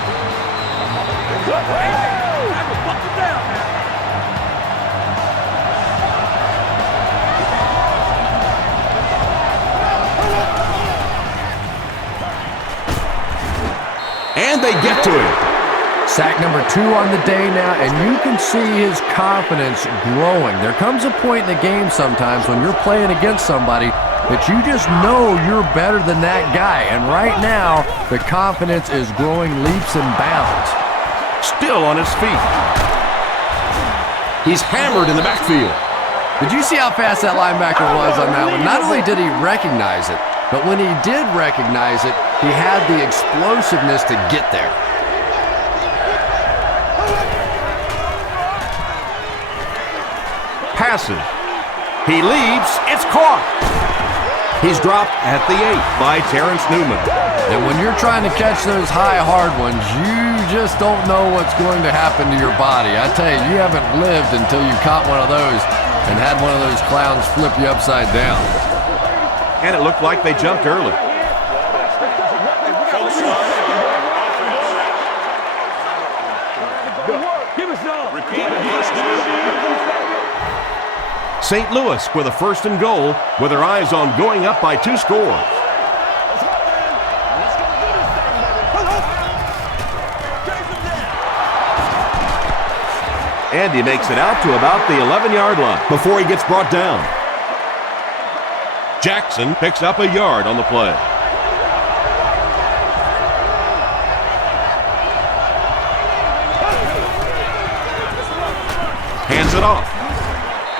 And they get to him. Sack number 2 on the day now, and you can see his confidence growing. There comes a point in the game sometimes when you're playing against somebody that you just know you're better than that guy. And right now, the confidence is growing leaps and bounds. Still on his feet. He's hammered in the backfield. Did you see how fast that linebacker was on that one? Not only did he recognize it, but when he did recognize it, he had the explosiveness to get there. Passes. He leaps. It's caught. He's dropped at the 8 by Terrence Newman. And when you're trying to catch those high, hard ones, you just don't know what's going to happen to your body. I tell you, you haven't lived until you caught one of those and had one of those clowns flip you upside down. And it looked like they jumped early. St. Louis with a 1st and goal with their eyes on going up by 2 scores. And he makes it out to about the 11-yard line before he gets brought down. Jackson picks up a yard on the play. Hands it off.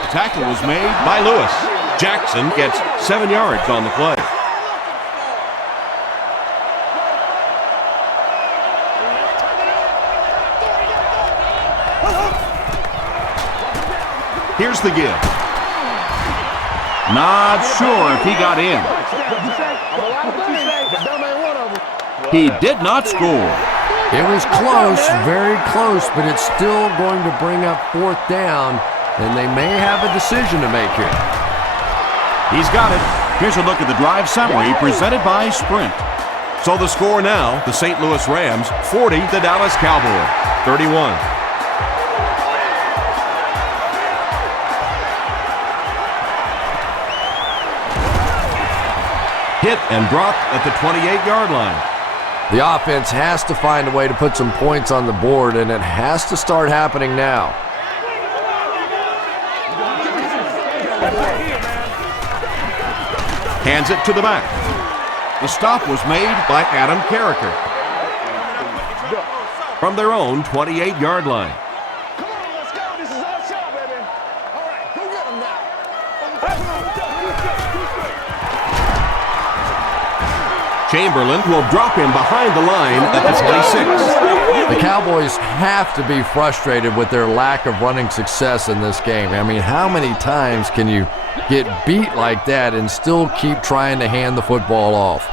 The tackle was made by Lewis. Jackson gets 7 yards on the play. Here's the give. Not sure if he got in. He did not score. It was close, very close, but it's still going to bring up 4th down, and they may have a decision to make here. He's got it. Here's a look at the drive summary presented by Sprint. So the score now, the St. Louis Rams 40, the Dallas Cowboys 31. Hit and dropped at the 28-yard line. The offense has to find a way to put some points on the board, and it has to start happening now. Hands it to the back. The stop was made by Adam Carricker from their own 28-yard line. Come on, let's go. This is our shot, baby. All right, go get him now. Chamberlain will drop him behind the line at the 26. The Cowboys have to be frustrated with their lack of running success in this game. I mean, how many times can you get beat like that and still keep trying to hand the football off?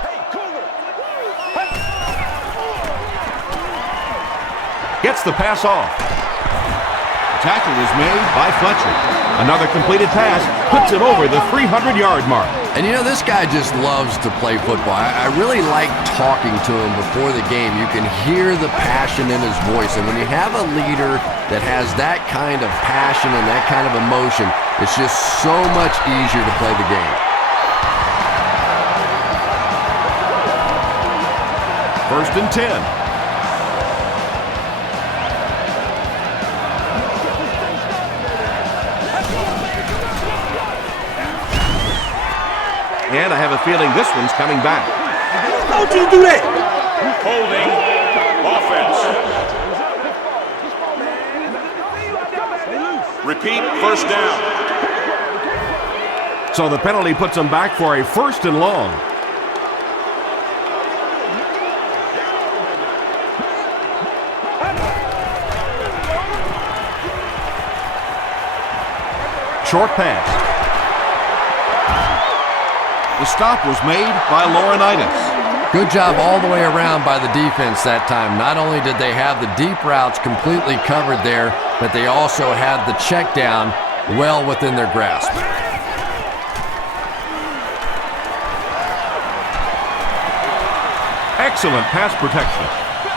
Gets the pass off. The tackle is made by Fletcher. Another completed pass puts him over the 300-yard mark. And you know, this guy just loves to play football. I really like talking to him before the game. You can hear the passion in his voice. And when you have a leader that has that kind of passion and that kind of emotion, it's just so much easier to play the game. 1st and 10. And I have a feeling this one's coming back. Don't you do that! Holding offense. Repeat, 1st down. So the penalty puts them back for a 1st and long. Short pass. The stop was made by Laurinaitis. Good job all the way around by the defense that time. Not only did they have the deep routes completely covered there, but they also had the check down well within their grasp. Excellent pass protection.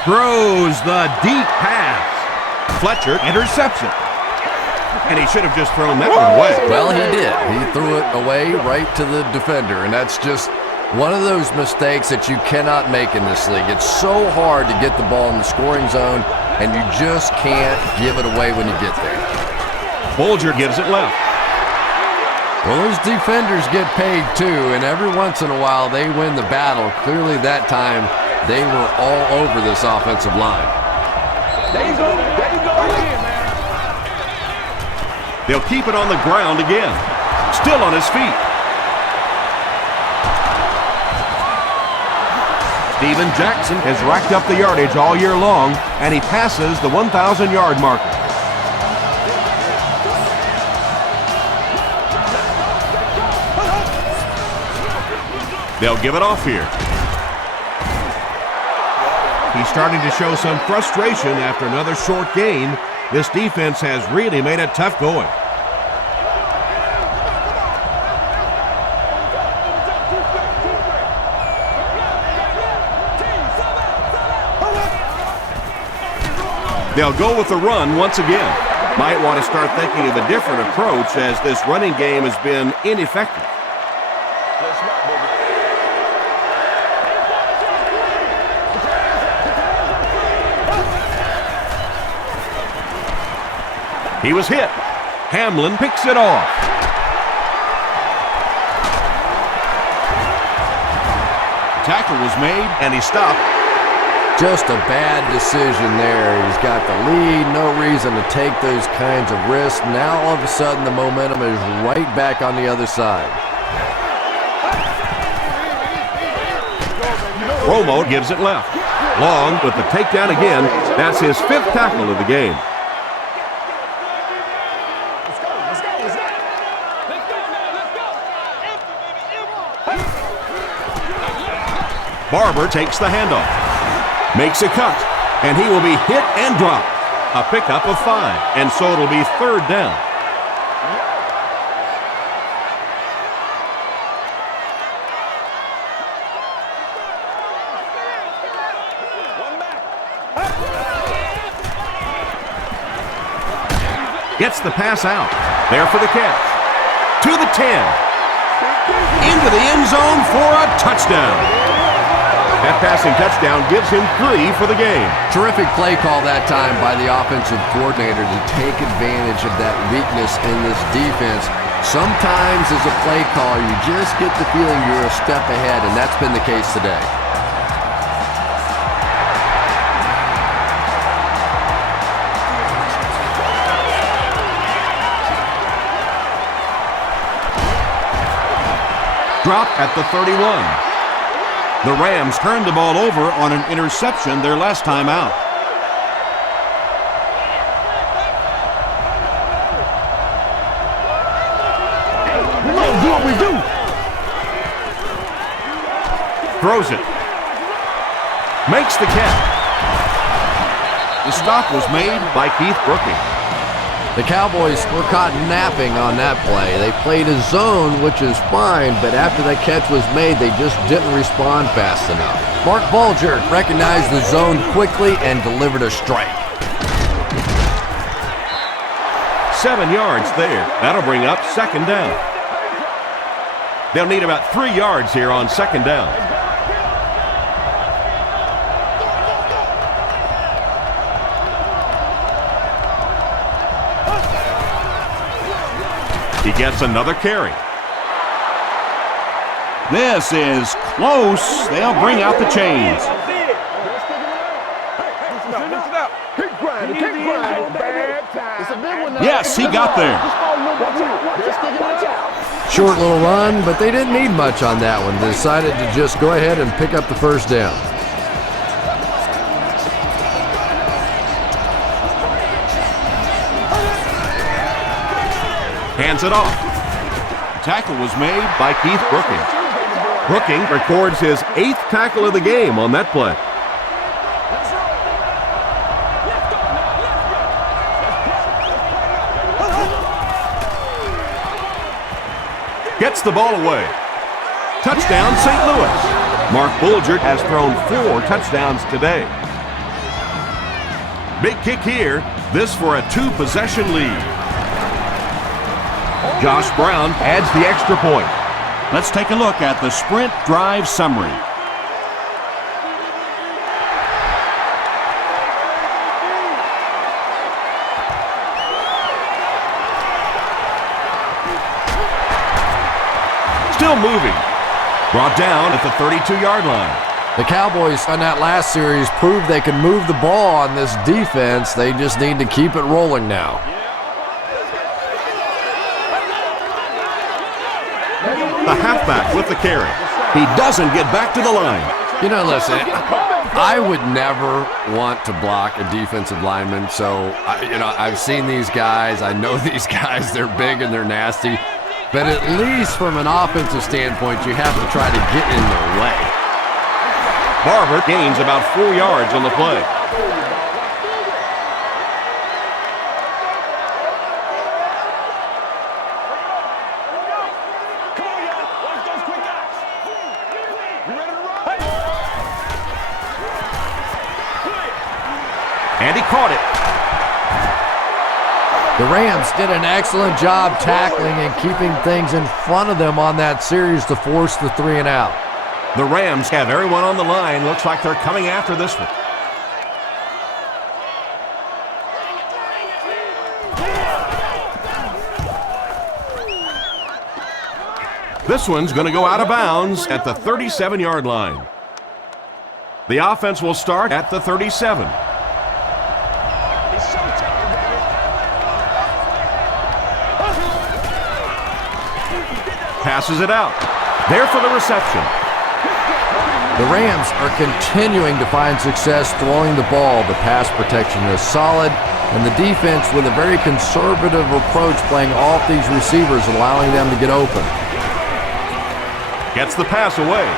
Throws the deep pass. Fletcher intercepts it. And he should have just thrown that one away. Well, he did. He threw it away right to the defender, and that's just one of those mistakes that you cannot make in this league. It's so hard to get the ball in the scoring zone, and you just can't give it away when you get there. Bolger gives it left. Well, those defenders get paid too, and every once in a while they win the battle. Clearly that time they were all over this offensive line. There you go. There you go again, man. They'll keep it on the ground again. Still on his feet. Steven Jackson has racked up the yardage all year long, and he passes the 1,000-yard marker. They'll give it off here. He's starting to show some frustration after another short gain. This defense has really made it tough going. They'll go with the run once again. Might want to start thinking of a different approach as this running game has been ineffective. He was hit. Hamlin picks it off. Tackle was made, and he stopped. Just a bad decision there. He's got the lead, no reason to take those kinds of risks. Now all of a sudden the momentum is right back on the other side. Romo gives it left. Long with the takedown again. That's his 5th tackle of the game. Barber takes the handoff. Makes a cut, and he will be hit and dropped. A pickup of 5, and so it'll be 3rd down. Gets the pass out. There for the catch. To the 10. Into the end zone for a touchdown. That passing touchdown gives him 3 for the game. Terrific play call that time by the offensive coordinator to take advantage of that weakness in this defense. Sometimes as a play caller, you just get the feeling you're a step ahead, and that's been the case today. Dropped at the 31. The Rams turned the ball over on an interception their last time out. We're going to do what we do. Throws it. Makes the catch. The stop was made by Keith Brooking. The Cowboys were caught napping on that play. They played a zone, which is fine, but after that catch was made, they just didn't respond fast enough. Mark Bulger recognized the zone quickly and delivered a strike. 7 yards there. That'll bring up 2nd down. They'll need about 3 yards here on 2nd down. He gets another carry. This is close. They'll bring out the chains. Yes, he got there. Short little run, but they didn't need much on that one. They decided to just go ahead and pick up the 1st down. Hands it off. Tackle was made by Keith Brooking. Brooking records his 8th tackle of the game on that play. Gets the ball away. Touchdown, St. Louis. Mark Bulger has thrown 4 touchdowns today. Big kick here. This for a 2-possession lead. Josh Brown adds the extra point. Let's take a look at the sprint drive summary. Still moving. Brought down at the 32-yard line. The Cowboys on that last series proved they can move the ball on this defense. They just need to keep it rolling now. The halfback with the carry. He doesn't get back to the line. You know, listen, I would never want to block a defensive lineman. So, I've seen these guys. I know these guys. They're big and they're nasty. But at least from an offensive standpoint, you have to try to get in their way. Barber gains about 4 yards on the play. And he caught it. The Rams did an excellent job tackling and keeping things in front of them on that series to force the 3 and out. The Rams have everyone on the line. Looks like they're coming after this one. This one's going to go out of bounds at the 37-yard line. The offense will start at the 37. Passes it out. There for the reception. The Rams are continuing to find success throwing the ball. The pass protection is solid, and the defense with a very conservative approach playing off these receivers, allowing them to get open. Gets the pass away.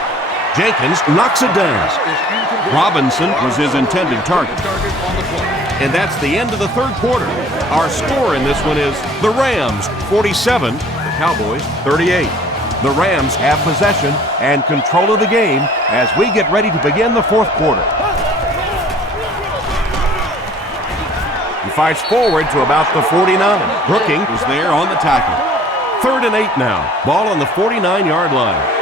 Jenkins knocks it down. Robinson was his intended target. And that's the end of the third quarter. Our score in this one is the Rams 47, the Cowboys 38. The Rams have possession and control of the game as we get ready to begin the fourth quarter. He fights forward to about the 49. Brooking Was there on the tackle. 3rd and 8 now. Ball on the 49-yard line.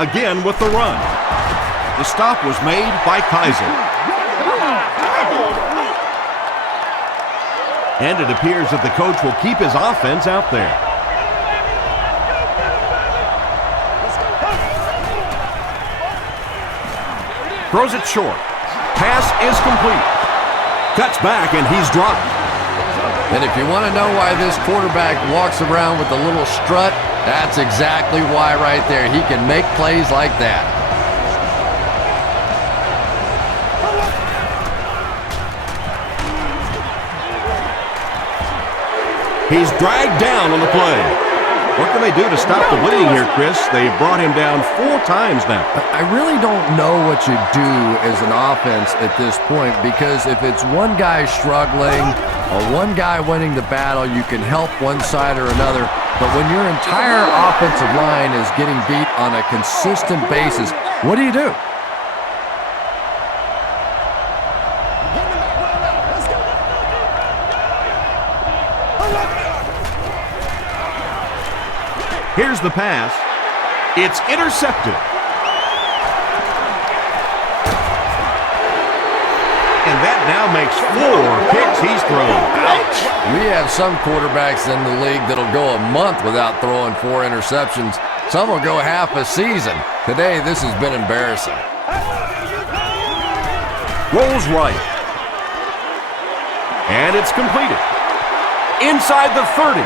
Again with the run. The stop was made By Kaiser. And it appears that the coach will keep his offense out there. Throws it short. Pass is complete. Cuts back and he's dropped. And if you want to know why this quarterback walks around with a little strut, that's exactly why right there. He can make plays like that. He's dragged down on the play. What can they do to stop the bleeding here, Chris? They brought him down 4 times now. I really don't know what you do as an offense at this point, because if it's one guy struggling or one guy winning the battle, you can help one side or another. But when your entire offensive line is getting beat on a consistent basis, what do you do? Here's the pass. It's intercepted. And that now makes 4 picks he's thrown. Ouch. We have some quarterbacks in the league that'll go a month without throwing 4 interceptions. Some will go half a season. Today, this has been embarrassing. Rolls right. And it's completed. Inside the 30.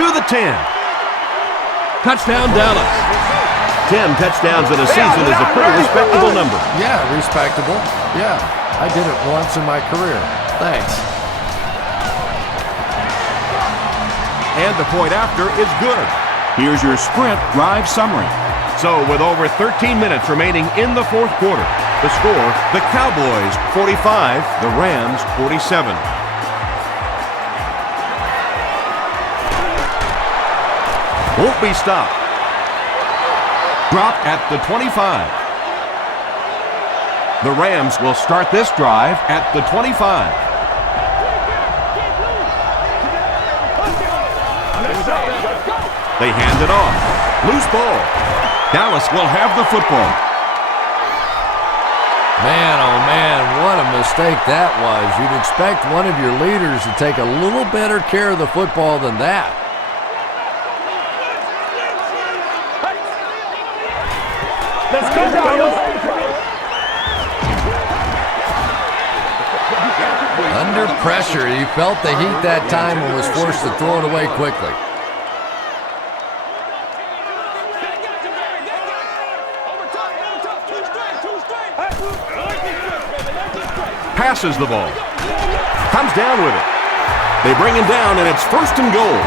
To the 10. Touchdown, Dallas. 10 touchdowns in a season is a pretty respectable number. Yeah, respectable. Yeah, I did it once in my career. Thanks. And the point after is good. Here's your sprint drive summary. So with over 13 minutes remaining in the fourth quarter, the score, the Cowboys 45, the Rams 47. Won't be stopped. Dropped at the 25. The Rams will start this drive at the 25. They hand it off. Loose ball. Dallas will have the football. Man, oh man, what a mistake that was. You'd expect one of your leaders to take a little better care of the football than that. Let's go, Cowboys. Under pressure, he felt the heat that time and was forced to throw it away quickly. Passes the ball. Comes down with it. They bring him down, and it's 1st and goal.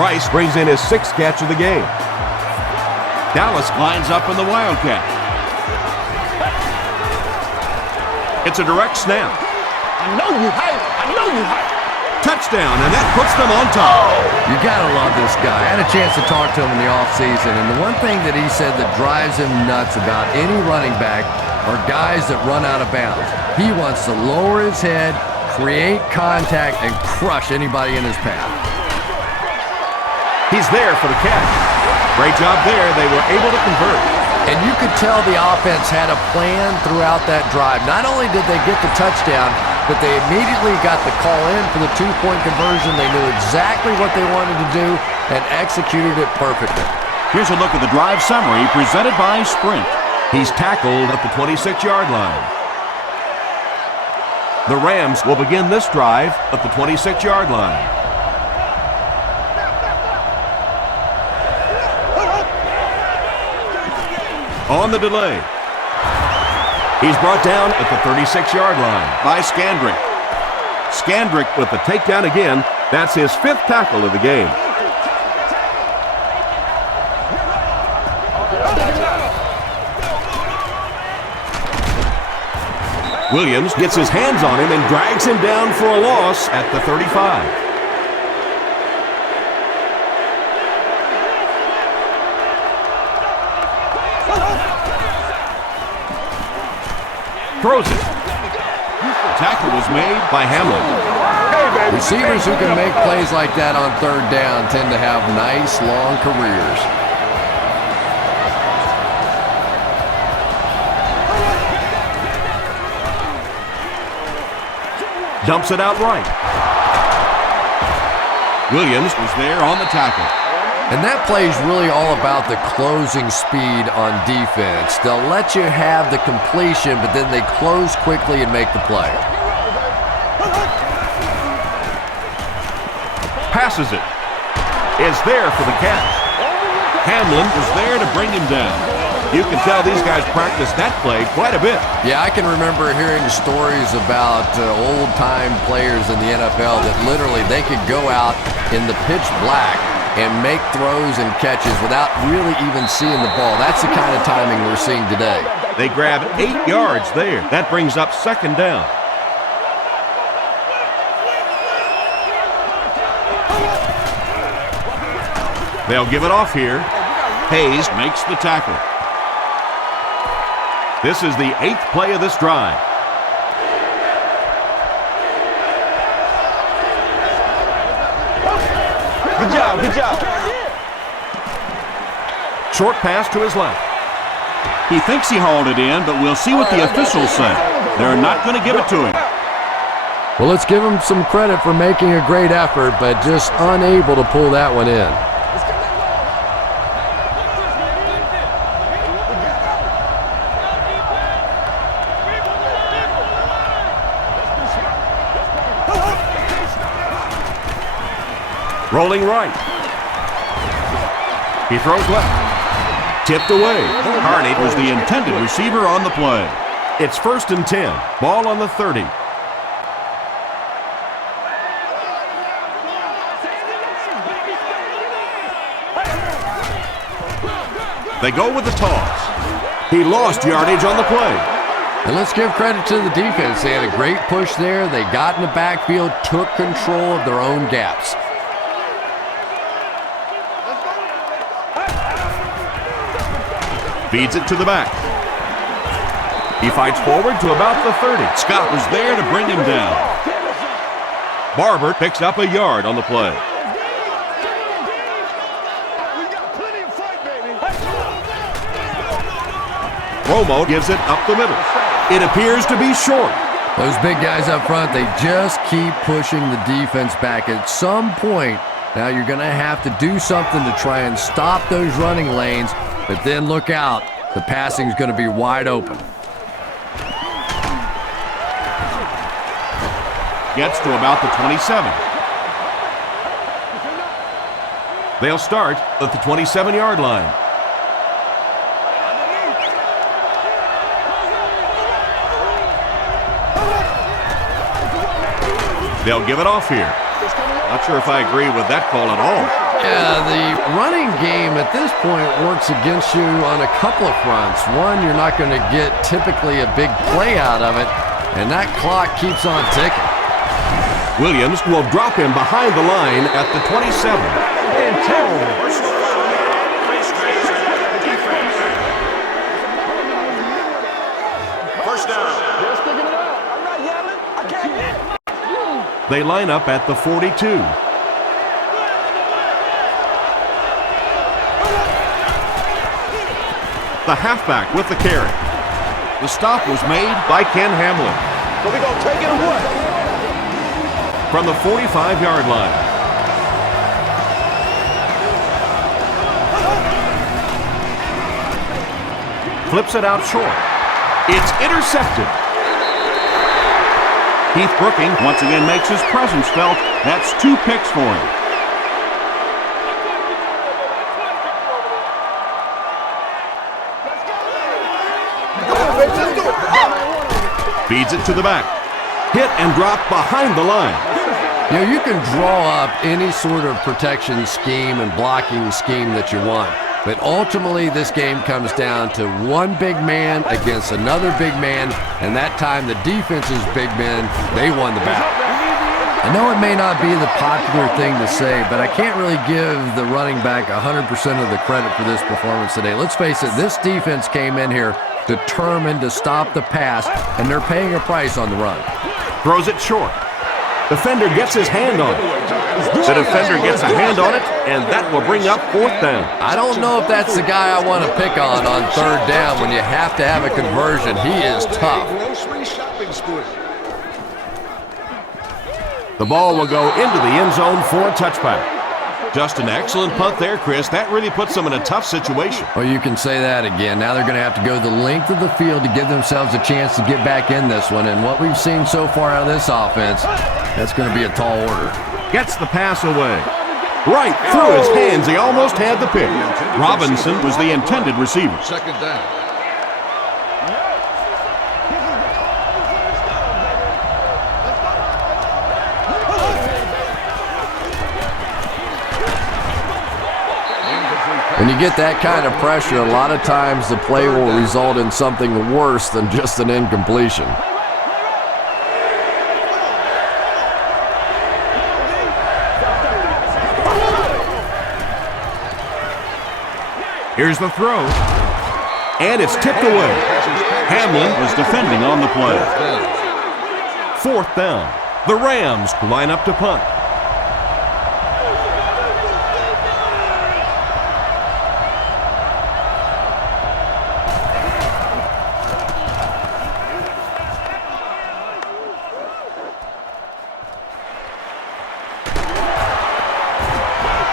Price brings in his 6th catch of the game. Dallas lines up in the Wildcat. It's a direct snap. I know you hype. I know you hype. Touchdown, and that puts them on top. You gotta love this guy. I had a chance to talk to him in the offseason, and the one thing that he said that drives him nuts about any running back are guys that run out of bounds. He wants to lower his head, create contact, and crush anybody in his path. He's there for the catch. Great job there. They were able to convert. And you could tell the offense had a plan throughout that drive. Not only did they get the touchdown, but they immediately got the call in for the 2-point conversion. They knew exactly what they wanted to do and executed it perfectly. Here's a look at the drive summary presented by Sprint. He's tackled at the 26-yard line. The Rams will begin this drive at the 26-yard line. On the delay. He's brought down at the 36-yard line by Scandrick. Scandrick with the takedown again. That's his 5th tackle of the game. Williams gets his hands on him and drags him down for a loss at the 35. Throws it. Tackle was made by Hamlin. Receivers who can make plays like that on 3rd down tend to have nice, long careers. Dumps it out right. Williams was there on the tackle. And that play is really all about the closing speed on defense. They'll let you have the completion, but then they close quickly and make the play. Passes it. Is there for the catch. Hamlin was there to bring him down. You can tell these guys practice that play quite a bit. Yeah, I can remember hearing stories about old-time players in the NFL that literally they could go out in the pitch black and make throws and catches without really even seeing the ball. That's the kind of timing we're seeing today. They grab 8 yards there. That brings up 2nd down. They'll give it off here. Hayes makes the tackle. This is the 8th play of this drive. Good job, good job. Short pass to his left. He thinks he hauled it in, but we'll see what the officials say. They're not going to give it to him. Well, let's give him some credit for making a great effort, but just unable to pull that one in. Rolling right. He throws left. Tipped away. Harney was the intended receiver on the play. It's 1st and 10. Ball on the 30. They go with the toss. He lost yardage on the play. And let's give credit to the defense. They had a great push there. They got in the backfield, took control of their own gaps. Feeds it to the back. He fights forward to about the 30. Scott was there to bring him down. Barber picks up a yard on the play. Romo gives it up the middle. It appears to be short. Those big guys up front, they just keep pushing the defense back. At some point, now you're going to have to do something to try and stop those running lanes, but then look out. The passing is going to be wide open. gets to about the 27. They'll start at the 27-yard line. They'll give it off here. Not sure if I agree with that call at all. Yeah, the running game at this point works against you on a couple of fronts. One, you're not going to get typically a big play out of it, and that clock keeps on ticking. Williams will drop him behind the line at the 27. First down. They line up at the 42. The halfback with the carry. The stop was made by Ken Hamlin. So we gonna take it or what? From the 45-yard line. Flips it out short. It's intercepted. Keith Brooking once again makes his presence felt. That's 2 picks for him. Feeds it to the back. Hit and drop behind the line. You know, you can draw up any sort of protection scheme and blocking scheme that you want. But ultimately, this game comes down to one big man against another big man, and that time the defense's big men, they won the battle. I know it may not be the popular thing to say, but I can't really give the running back 100% of the credit for this performance today. Let's face it, this defense came in here determined to stop the pass, and they're paying a price on the run. Throws it short. Defender gets his hand on it. The defender gets a hand on it, and that will bring up 4th down. I don't know if that's the guy I want to pick on 3rd down when you have to have a conversion. He is tough. The ball will go into the end zone for a touchback. Just an excellent punt there, Chris. That really puts them in a tough situation. Well, you can say that again. Now they're going to have to go the length of the field to give themselves a chance to get back in this one. And what we've seen so far out of this offense, that's going to be a tall order. Gets the pass away. Right through his hands. He almost had the pick. Robinson was the intended receiver. 2nd down. When you get that kind of pressure, a lot of times the play will result in something worse than just an incompletion. Here's the throw. And it's tipped away. Hamlin was defending on the play. 4th down. The Rams line up to punt.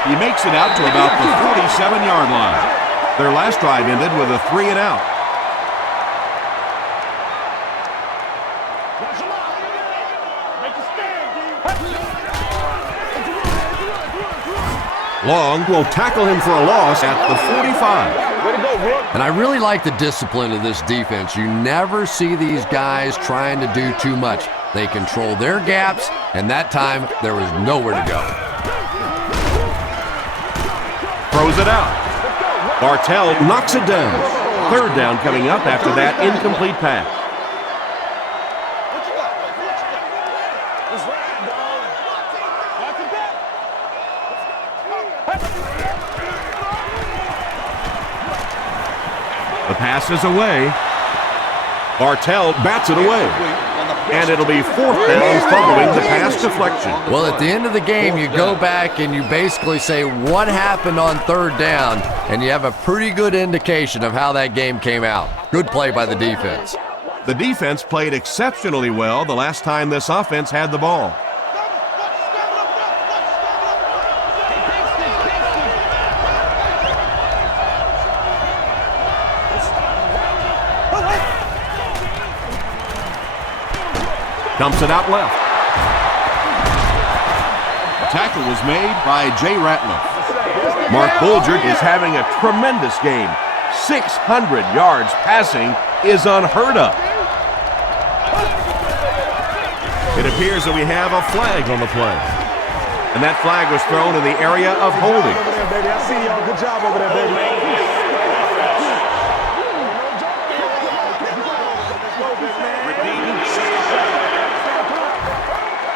He makes it out to about the 47-yard line. Their last drive ended with a 3-and-out. Long will tackle him for a loss at the 45. And I really like the discipline of this defense. You never see these guys trying to do too much. They control their gaps, and that time there was nowhere to go. Throws it out. Bartell knocks it down. 3rd down coming up after that incomplete pass. The pass is away. Bartell bats it away. And it'll be 4th down following the pass deflection. Well, at the end of the game, you go back and you basically say what happened on 3rd down, and you have a pretty good indication of how that game came out. Good play by the defense. The defense played exceptionally well the last time this offense had the ball. Dumps it out left. tackle was made by Jay Ratliff. Mark Bulger is having a tremendous game. 600 yards passing is unheard of. It appears that we have a flag on the play. And that flag was thrown in the area of holding. Over there, baby. I see y'all. Good job over there, baby.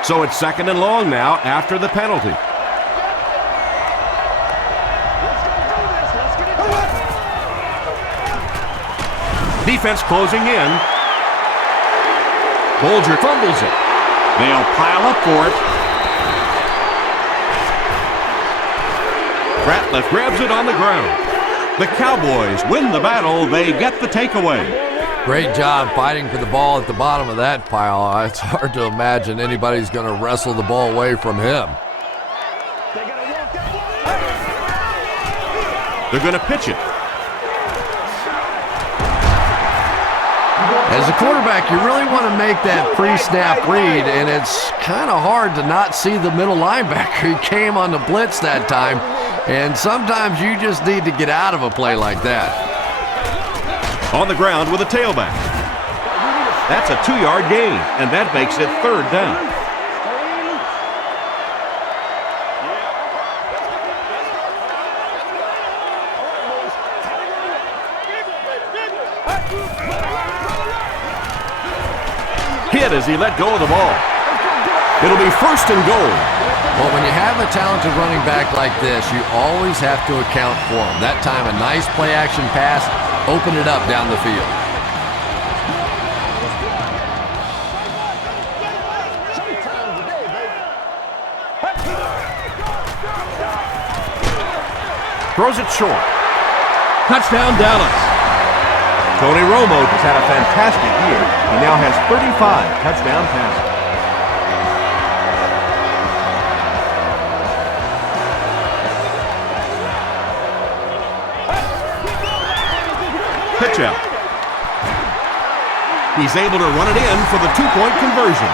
So it's 2nd and long now after the penalty. Defense closing in. Bulger fumbles it. They'll pile up for it. Ratliff grabs it on the ground. The Cowboys win the battle. They get the takeaway. Great job fighting for the ball at the bottom of that pile. It's hard to imagine anybody's going to wrestle the ball away from him. They're going to pitch it. As a quarterback, you really want to make that pre-snap read, and it's kind of hard to not see the middle linebacker. He came on the blitz that time, and sometimes you just need to get out of a play like that. On the ground with a tailback. That's a 2-yard gain, and that makes it 3rd down. Hit as he let go of the ball. It'll be 1st and goal. Well, when you have a talented running back like this, you always have to account for him. That time, a nice play-action pass, open it up down the field. Throws it short. Touchdown, Dallas. Tony Romo has had a fantastic year. He now has 35 touchdown passes. Pitch out. He's able to run it in for the 2-point conversion.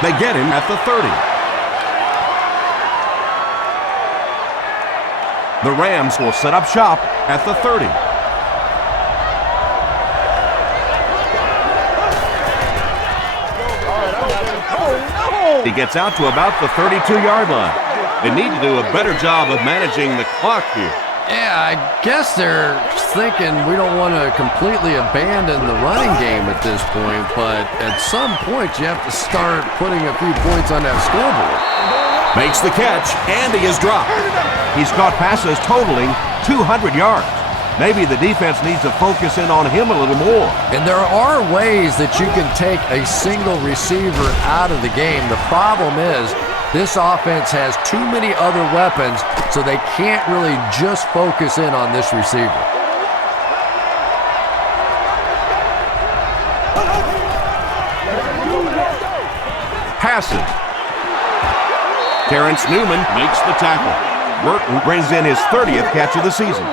They get him at the 30. The Rams will set up shop at the 30. He gets out to about the 32-yard line. They need to do a better job of managing the clock here. Yeah, I guess they're thinking we don't want to completely abandon the running game at this point, but at some point you have to start putting a few points on that scoreboard. Makes the catch, and he is dropped. He's caught passes totaling 200 yards. Maybe the defense needs to focus in on him a little more. And there are ways that you can take a single receiver out of the game. The problem is this offense has too many other weapons, so they can't really just focus in on this receiver. Passes. Terrence Newman makes the tackle. Burton brings in his 30th catch of the season.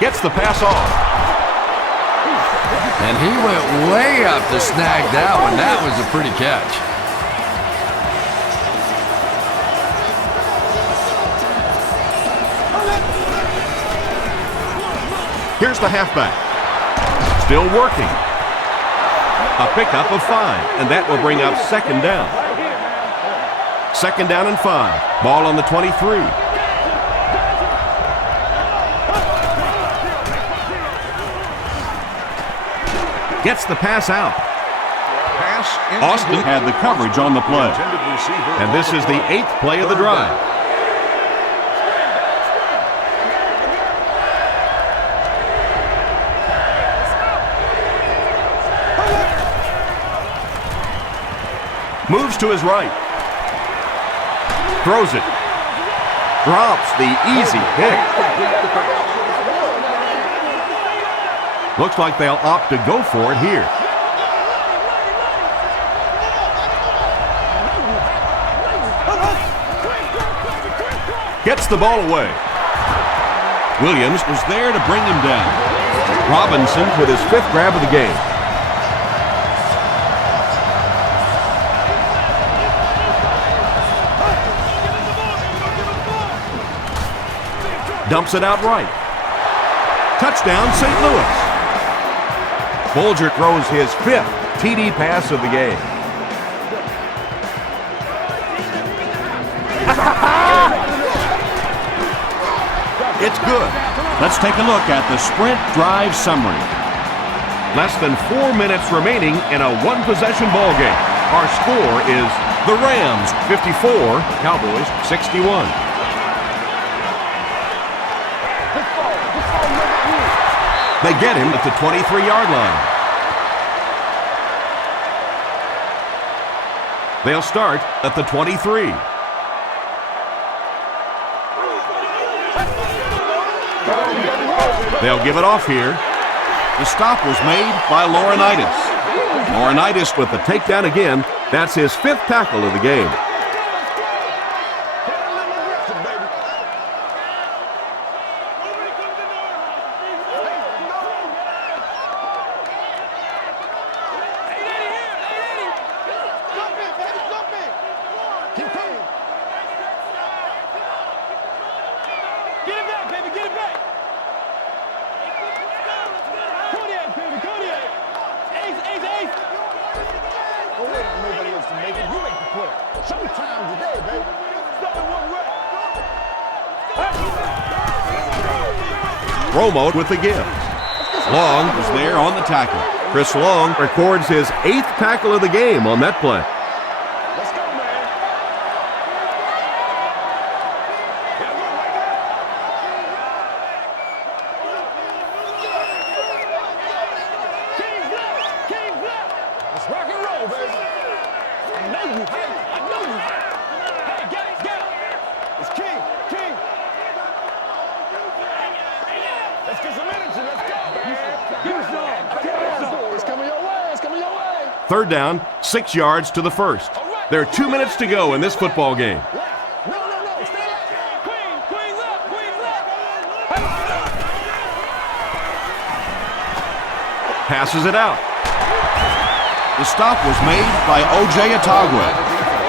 Gets the pass off. And he went way up to snag that one. That was a pretty catch. Here's the halfback. Still working. A pickup of 5, and that will bring up 2nd down. 2nd down and 5. Ball on the 23. Gets the pass out. Austin had the coverage on the play. And this is the 8th play of the drive. Moves to his right. Throws it. Drops the easy pick. Looks like they'll opt to go for it here. Gets the ball away. Williams was there to bring him down. Robinson with his 5th grab of the game. Dumps it out right. Touchdown, St. Louis. Bulger throws his 5th TD pass of the game. It's good. Let's take a look at the sprint drive summary. Less than 4 minutes remaining in a one-possession ball game. Our score is the Rams 54, Cowboys 61. They get him at the 23-yard line. They'll start at the 23. They'll give it off here. The stop was made by Laurinaitis. Laurinaitis with the takedown again. That's his 5th tackle of the game. Romo with the give. Long was there on the tackle. Chris Long records his 8th tackle of the game on that play. Third down, 6 yards to the first. There are 2 minutes to go in this football game. Passes it out. The stop was made by O.J. Atagwe.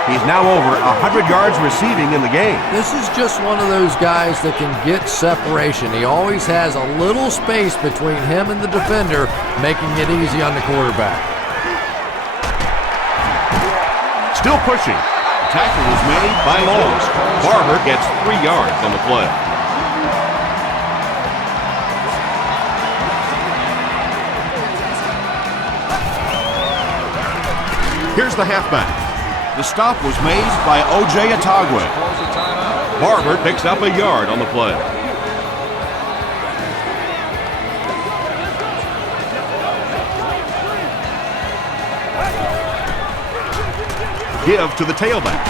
He's now over 100 yards receiving in the game. This is just one of those guys that can get separation. He always has a little space between him and the defender, making it easy on the quarterback. Still pushing. Tackle was made by Long. Barber gets 3 yards on the play. Here's the halfback. The stop was made by O.J. Atagwe. Barber picks up a yard on the play. Give to the tailback.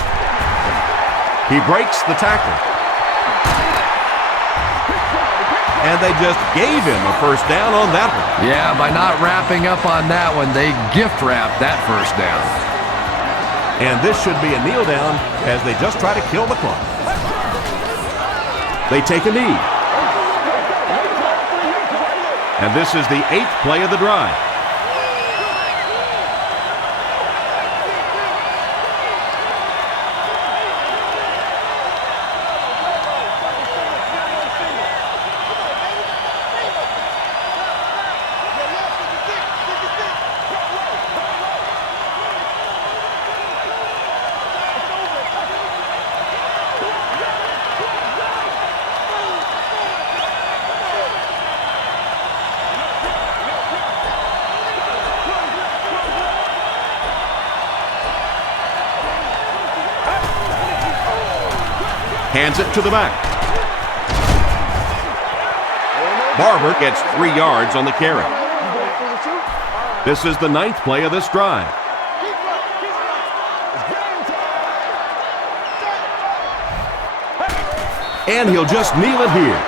He breaks the tackle. And they just gave him a first down on that one. Yeah, by not wrapping up on that one, they gift wrapped that first down. And this should be a kneel down as they just try to kill the clock. They take a knee. And this is the 8th play of the drive. Hands it to the back. Barber gets 3 yards on the carry. This is the 9th play of this drive. And he'll just kneel it here.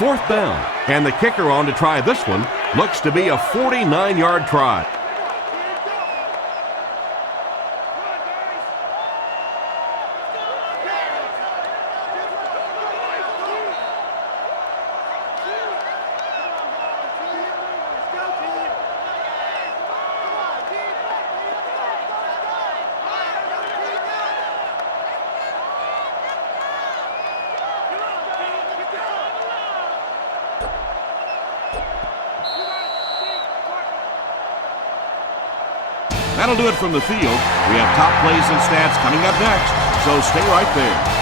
4th down, and the kicker on to try this one. Looks to be a 49-yard try. That'll do it from the field. We have top plays and stats coming up next, so stay right there.